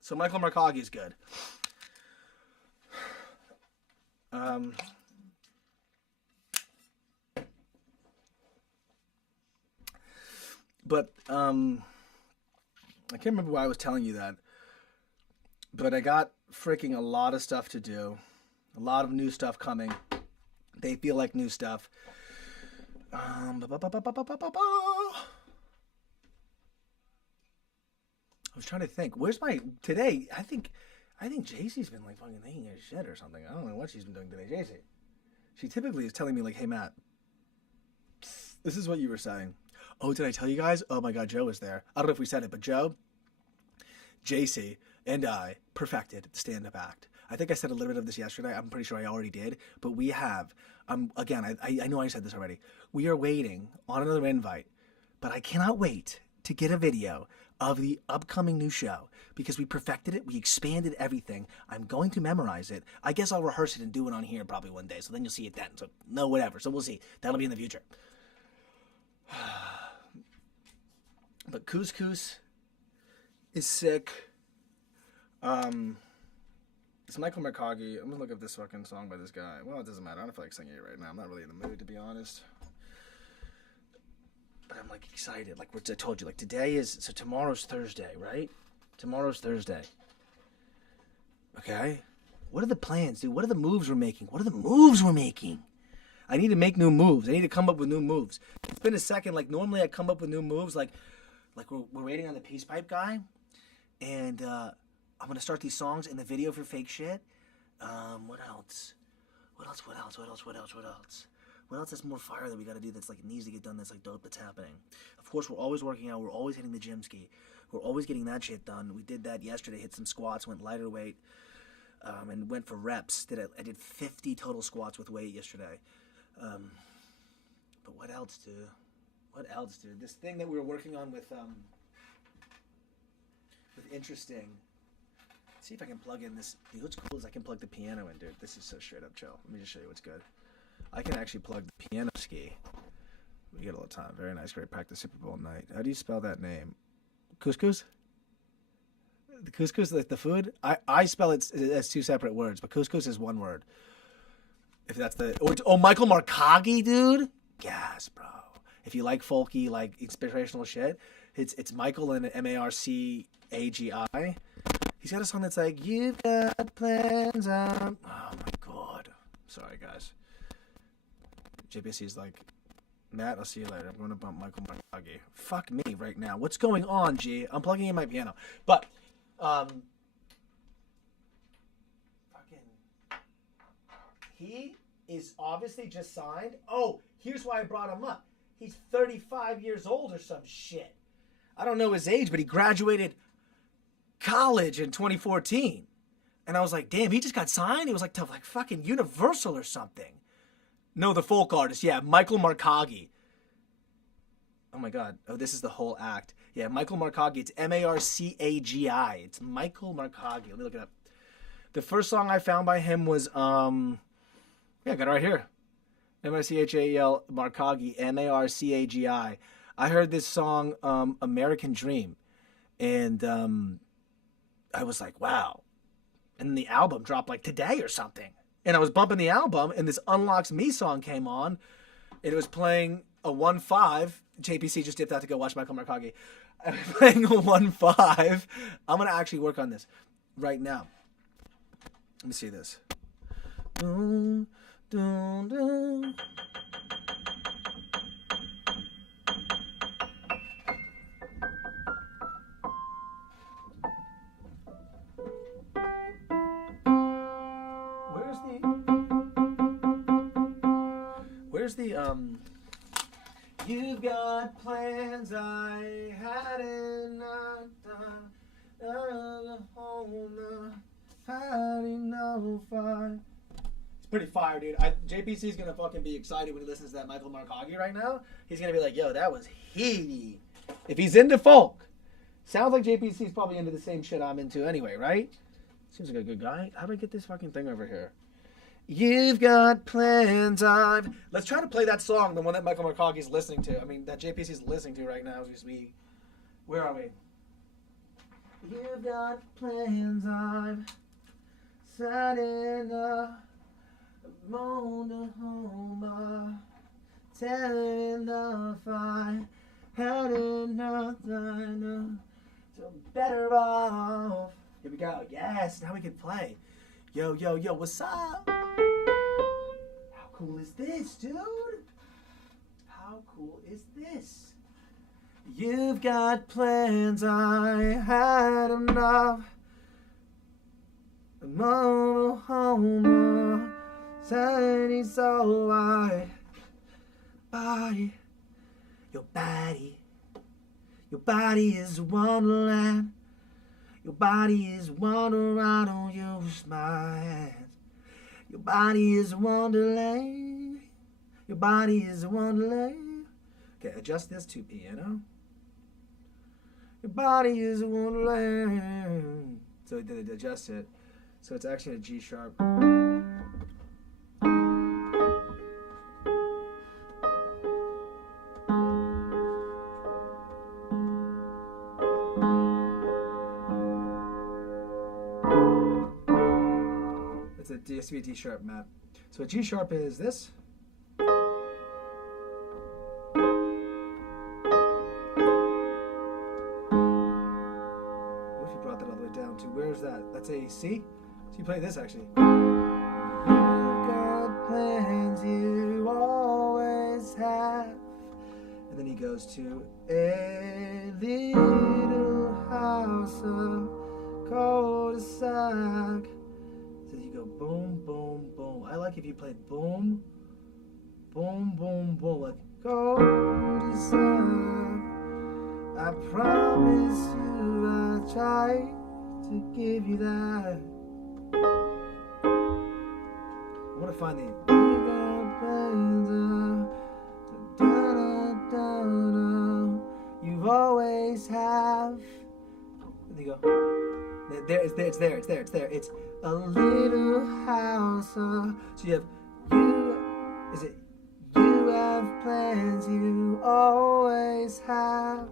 So Michael Mercagi's good. But I can't remember why I was telling you that. But I got freaking a lot of stuff to do. A lot of new stuff coming. They feel like new stuff. I was trying to think. Where's my today? I think JC's been like fucking thinking her shit or something. I don't know what she's been doing today, JC. She typically is telling me like, "Hey Matt, this is what you were saying." Oh, did I tell you guys? Oh my God, Joe was there. I don't know if we said it, but Joe, JC, and I perfected the stand-up act. I think I said a little bit of this yesterday. I'm pretty sure I already did. But we have, again, I know I said this already. We are waiting on another invite, but I cannot wait to get a video of the upcoming new show because we perfected it. We expanded everything. I'm going to memorize it. I guess I'll rehearse it and do it on here probably one day. So then you'll see it then. So no, whatever. So we'll see. That'll be in the future. But Couscous is sick. It's Michael Mercagi. I'm gonna look up this fucking song by this guy. Well, it doesn't matter. I don't feel like singing it right now. I'm not really in the mood, to be honest. But I'm like excited. Like I told you, like so tomorrow's Thursday, right? Tomorrow's Thursday. Okay? What are the plans, dude? What are the moves we're making? I need to make new moves. I need to come up with new moves. It's been a second. Like normally I come up with new moves. Like we're waiting on the Peace Pipe guy. And I'm going to start these songs in the video for fake shit. What else? What else is more fire that we got to do that's like needs to get done that's like dope that's happening? Of course, we're always working out. We're always hitting the gym ski. We're always getting that shit done. We did that yesterday. Hit some squats, went lighter weight, and went for reps. I did 50 total squats with weight yesterday. But what else, dude? This thing that we were working on with interesting. Let's see if I can plug in this. Dude, what's cool is I can plug the piano in, dude. This is so straight up chill. Let me just show you what's good. I can actually plug the piano ski. We get a little time. Very nice. Great practice Super Bowl night. How do you spell that name? Couscous? The couscous, like the food? I spell it as two separate words, but couscous is one word. If that's Michael Mercagi, dude? Yes, bro. If you like folky, like inspirational shit, it's Michael and Marcagi. He's got a song that's like, you've got plans on... Oh, my God. Sorry, guys. JPC's like, Matt, I'll see you later. I'm going to bump Michael Mercagi. Fuck me right now. What's going on, G? I'm plugging in my piano. But, he is obviously just signed. Oh, here's why I brought him up. He's 35 years old or some shit. I don't know his age, but he graduated college in 2014. And I was like, damn, he just got signed? It was like to like fucking Universal or something. No, the folk artist. Yeah, Michael Mercagi. Oh my God. Oh, this is the whole act. Yeah, Michael Mercagi. It's Marcagi. It's Michael Mercagi. Let me look it up. The first song I found by him was, yeah, I got it right here. Michael Mercagi, Marcagi. I heard this song, American Dream. And I was like, wow. And the album dropped like today or something. And I was bumping the album, and this Unlocks Me song came on. It was playing a 1-5. JPC just dipped out to go watch Michael Markagi. I'm playing a 1-5. I'm going to actually work on this right now. Let me see this. Dun, dun, dun. Where's the You've got plans I hadn't done. It's pretty fire, dude. JPC's gonna fucking be excited when he listens to that Michael Markagi right now. He's gonna be like, yo, that was heady. If he's into folk. Sounds like JPC's probably into the same shit I'm into anyway, right? Seems like a good guy. How do I get this fucking thing over here? You've got plans I've... Let's try to play that song, the one that Michael Markagi's listening to. I mean, that JPC's listening to right now as we speak. Where are we? You've got plans I've sat in a motorhome, telling the fire, had enough time, so better off. Here we go. Yes, now we can play. Yo, yo, yo, what's up? How cool is this, dude? How cool is this? You've got plans, I had enough. A motorhome, sunny so wide. Body, your body is wonderland. Your body is wonder, I don't use my hands. Your body is wonderland. Your body is wonderland. Okay, adjust this to piano. Your body is wonderland. So did it adjust it? So it's actually a G sharp. It's a D sharp map. So a G sharp is this. What if you brought that all the way down to, where's that? That's a C? So you play this actually. You've got plans you always have. And then he goes to a little house of cul-de-sac. So you go boom, boom, boom. I like if you played boom, boom, boom, boom. Like cul-de-sac. I promise you I'll try to give you that. I want to find the... You always have... There you go. It's there. It's a little house. So you have... You have plans you always have.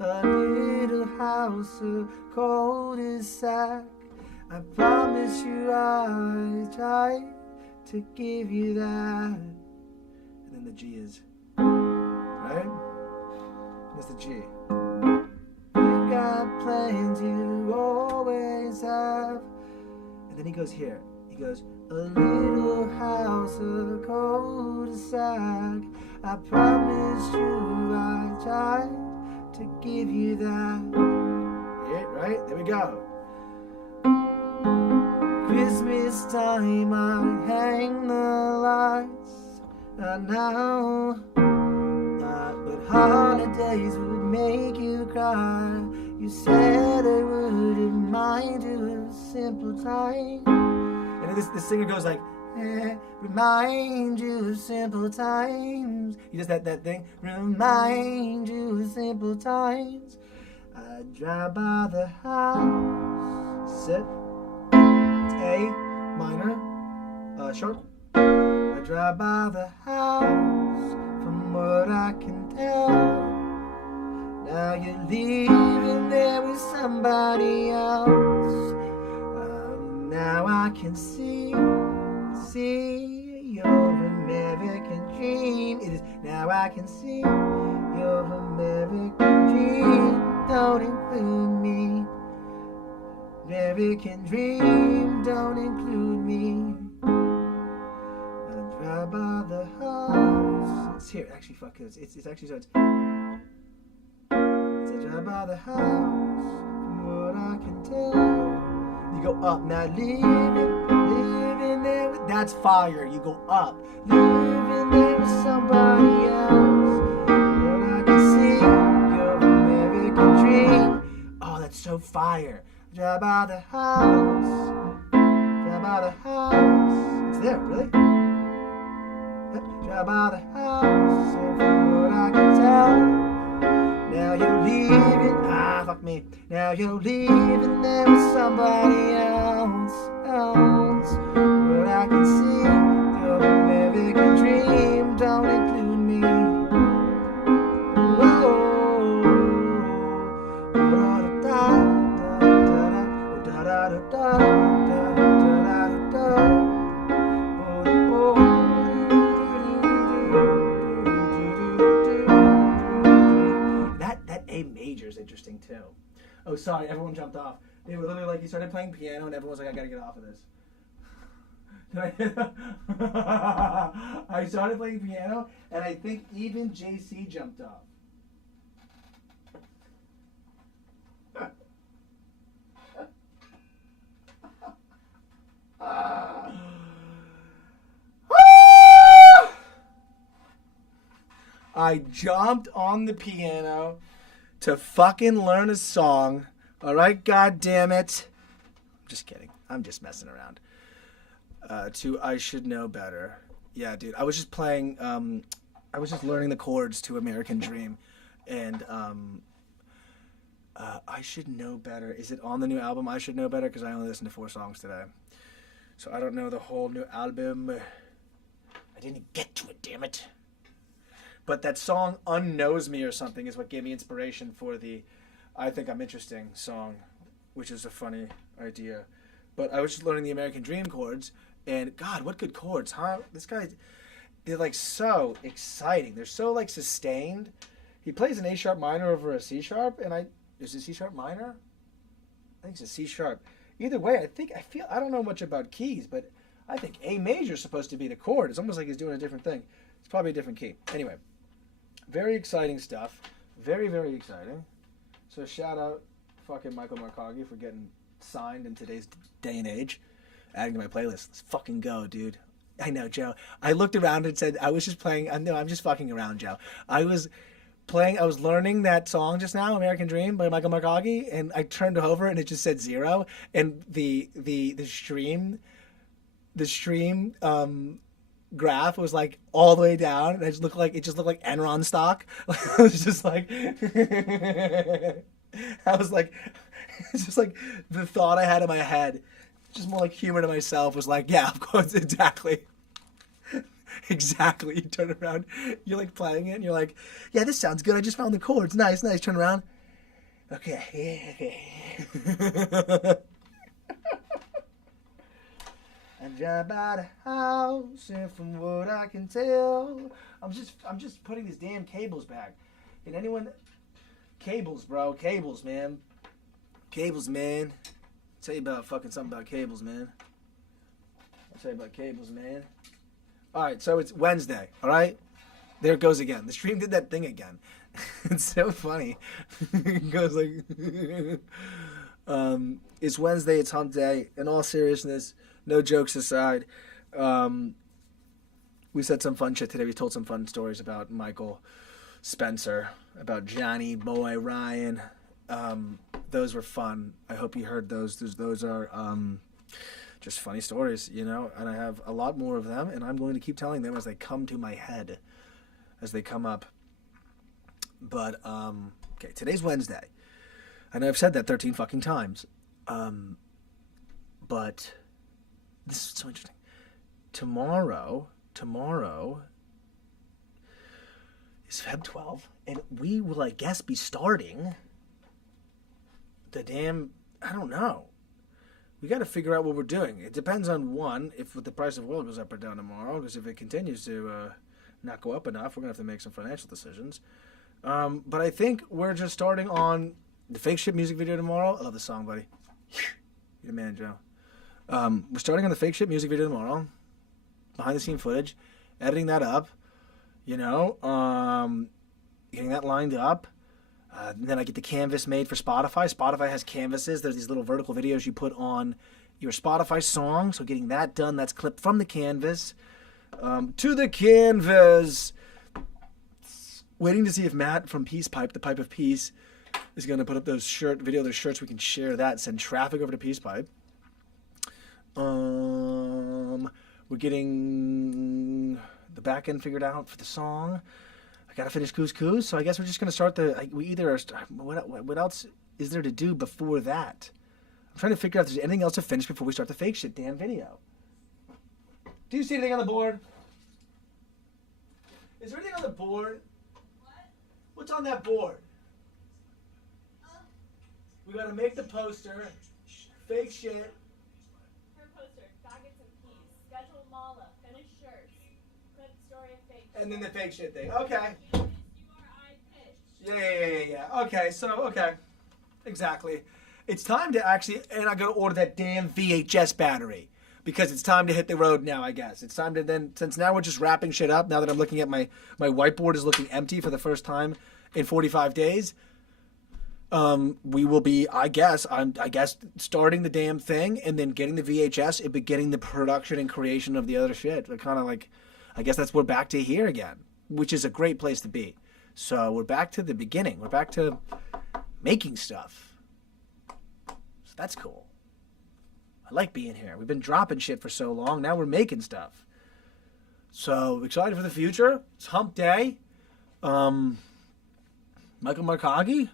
A little house, a cul-de-sac. I promise you I try to give you that. And then the G is, right? That's the G. You've got plans you always have. And then he goes here. He goes, a little house, a cul-de-sac. I promise you I try to give you that. Yeah, right? There we go. Christmas time, I hang the lights. I know, but holidays would make you cry. You said I wouldn't mind you a simple time. And then this singer goes like, remind you of simple times. He does that thing. Remind you of simple times. I drive by the house. Sit. It's A minor. Sharp. I drive by the house. From what I can tell, now you're leaving there with somebody else. Now I can see your American dream. It is Now I can see your American dream don't include me. American dream don't include me. I drive by the house. It's here. Actually, fuck it. It's actually so it's a drive by the house. From what I can tell, you go up now. Living there with that's fire. You go up. Living there with somebody else. What I can see, your American dream. Oh, that's so fire. Drive by the house. Drive by the house. It's there, really? Drive by the house. And from what I can tell, now you're leaving. Ah, fuck me. Now you're leaving there with somebody else. What I can see, your American dream don't include me. Whoa. That A major is interesting too. Oh, sorry, everyone jumped off. They were literally like, you started playing piano, and everyone was like, I gotta get off of this. I started playing piano, and I think even JC jumped off. I jumped on the piano to fucking learn a song. All right, God damn it. I'm just kidding. I'm just messing around. To I Should Know Better. Yeah, dude. I was just playing. I was just learning the chords to American Dream, and I Should Know Better. Is it on the new album? I Should Know Better, because I only listened to 4 songs today, so I don't know the whole new album. I didn't get to it. Damn it. But that song Unknows Me or something is what gave me inspiration for the I Think I'm Interesting song, which is a funny idea. But I was just learning the American Dream chords, and God, what good chords, huh? This guy, they're like so exciting. They're so like sustained. He plays an A sharp minor over a C sharp, and is it C sharp minor? I think it's a C sharp. Either way, I don't know much about keys, but I think A major is supposed to be the chord. It's almost like he's doing a different thing. It's probably a different key. Anyway. Very exciting stuff. Very, very exciting. So shout out fucking Michael Markagi for getting signed in today's day and age. Adding to my playlist. Let's fucking go, dude. I know, Joe. I looked around and said, I was just playing. No, I'm just fucking around, Joe. I was learning that song just now, American Dream by Michael Markagi, and I turned over and it just said 0. And the stream graph was like all the way down, and it just looked like Enron stock. I was just like, it's just like the thought I had in my head, just more like humor to myself, was like, yeah, of course, exactly. You turn around, you're like playing it, and you're like, yeah, this sounds good. I just found the chords. Nice. Turn around. Okay. And drive by the house, and from what I can tell, I'm just putting these damn cables back. Can anyone? Cables, bro. Cables, man. Cables, man. I'll tell you about fucking something about cables, man. All right, so it's Wednesday. All right, there it goes again. The stream did that thing again. It's so funny. It goes like, it's Wednesday. It's hump day. In all seriousness. No jokes aside, we said some fun shit today. We told some fun stories about Michael Spencer, about Johnny Boy Ryan. Those were fun. I hope you heard those. Those are just funny stories, you know. And I have a lot more of them, and I'm going to keep telling them as they come to my head, as they come up. But okay, today's Wednesday. I know I've said that 13 fucking times, but. This is so interesting. Tomorrow is Feb 12, and we will, I guess, be starting the damn, I don't know. We got to figure out what we're doing. It depends on, one, if the price of oil goes up or down tomorrow, because if it continues to not go up enough. We're going to have to make some financial decisions. But I think we're just starting on the Fake Shit music video tomorrow. I love this song, buddy. You're the man, Joe. We're starting on the Fake Shit music video tomorrow. Behind the scene footage. Editing that up. You know. Getting that lined up. Then I get the canvas made for Spotify. Spotify has canvases. There's these little vertical videos you put on your Spotify song. So getting that done. That's clipped from the canvas. To the canvas. Waiting to see if Matt from Peace Pipe, the Pipe of Peace, is going to put up those shirts. We can share that, send traffic over to Peace Pipe. We're getting the back end figured out for the song. I got to finish Couscous, so I guess we're just going to start what else is there to do before that? I'm trying to figure out if there's anything else to finish before we start the Fake Shit damn video. Do you see anything on the board? Is there anything on the board? What's on that board? We gotta make the poster. Fake shit. Her poster. Gotta get some keys. Schedule mala. Finish shirts. Clip story of fake. And then the fake shit thing. Okay. URI pitch. Yeah. Okay. Exactly. It's time to actually, and I gotta order that damn VHS battery. Because it's time to hit the road now, I guess. It's time to then, since now we're just wrapping shit up, now that I'm looking at my whiteboard is looking empty for the first time in 45 days, we will be, I guess, starting the damn thing and then getting the VHS and beginning the production and creation of the other shit. Kind of like, I guess we're back to here again, which is a great place to be. So we're back to the beginning. We're back to making stuff. So that's cool. I like being here. We've been dropping shit for so long. Now we're making stuff. So excited for the future. It's hump day. Michael Markagi.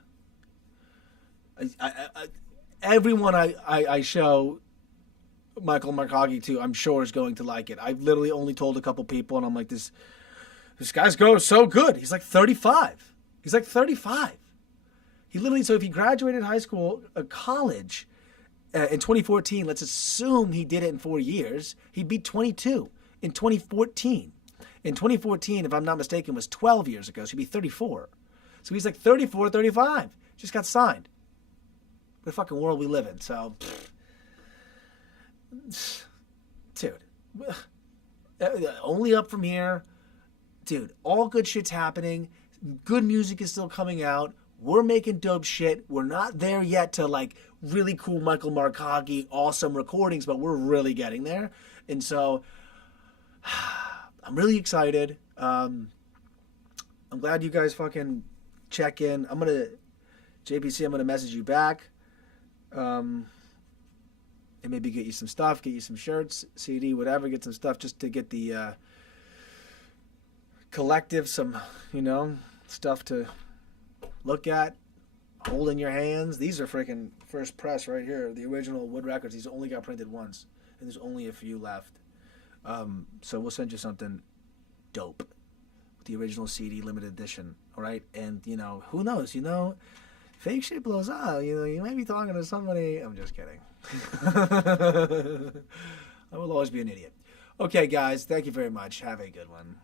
Everyone I show Michael Markagi to, I'm sure is going to like it. I've literally only told a couple people, and I'm like, this guy's going so good. He's like 35. He literally, so if he graduated high school, college, in 2014, let's assume he did it in 4 years, he'd be 22 in 2014. In 2014, if I'm not mistaken, was 12 years ago, so he'd be 34. So he's like 34, 35. Just got signed. What a fucking world we live in. So, dude, only up from here. Dude, all good shit's happening. Good music is still coming out. We're making dope shit. We're not there yet to like really cool Michael Markagi, awesome recordings, but we're really getting there. And so I'm really excited. I'm glad you guys fucking check in. JPC, I'm going to message you back. And maybe get you some stuff, get you some shirts, CD, whatever, get some stuff just to get the collective, some, stuff to look at, hold in your hands. These are freaking first press right here. The original wood records. These only got printed once, and there's only a few left. So we'll send you something dope with the original CD limited edition. All right, and who knows? Fake shit blows up. You might be talking to somebody. I'm just kidding. I will always be an idiot. Okay, guys. Thank you very much. Have a good one.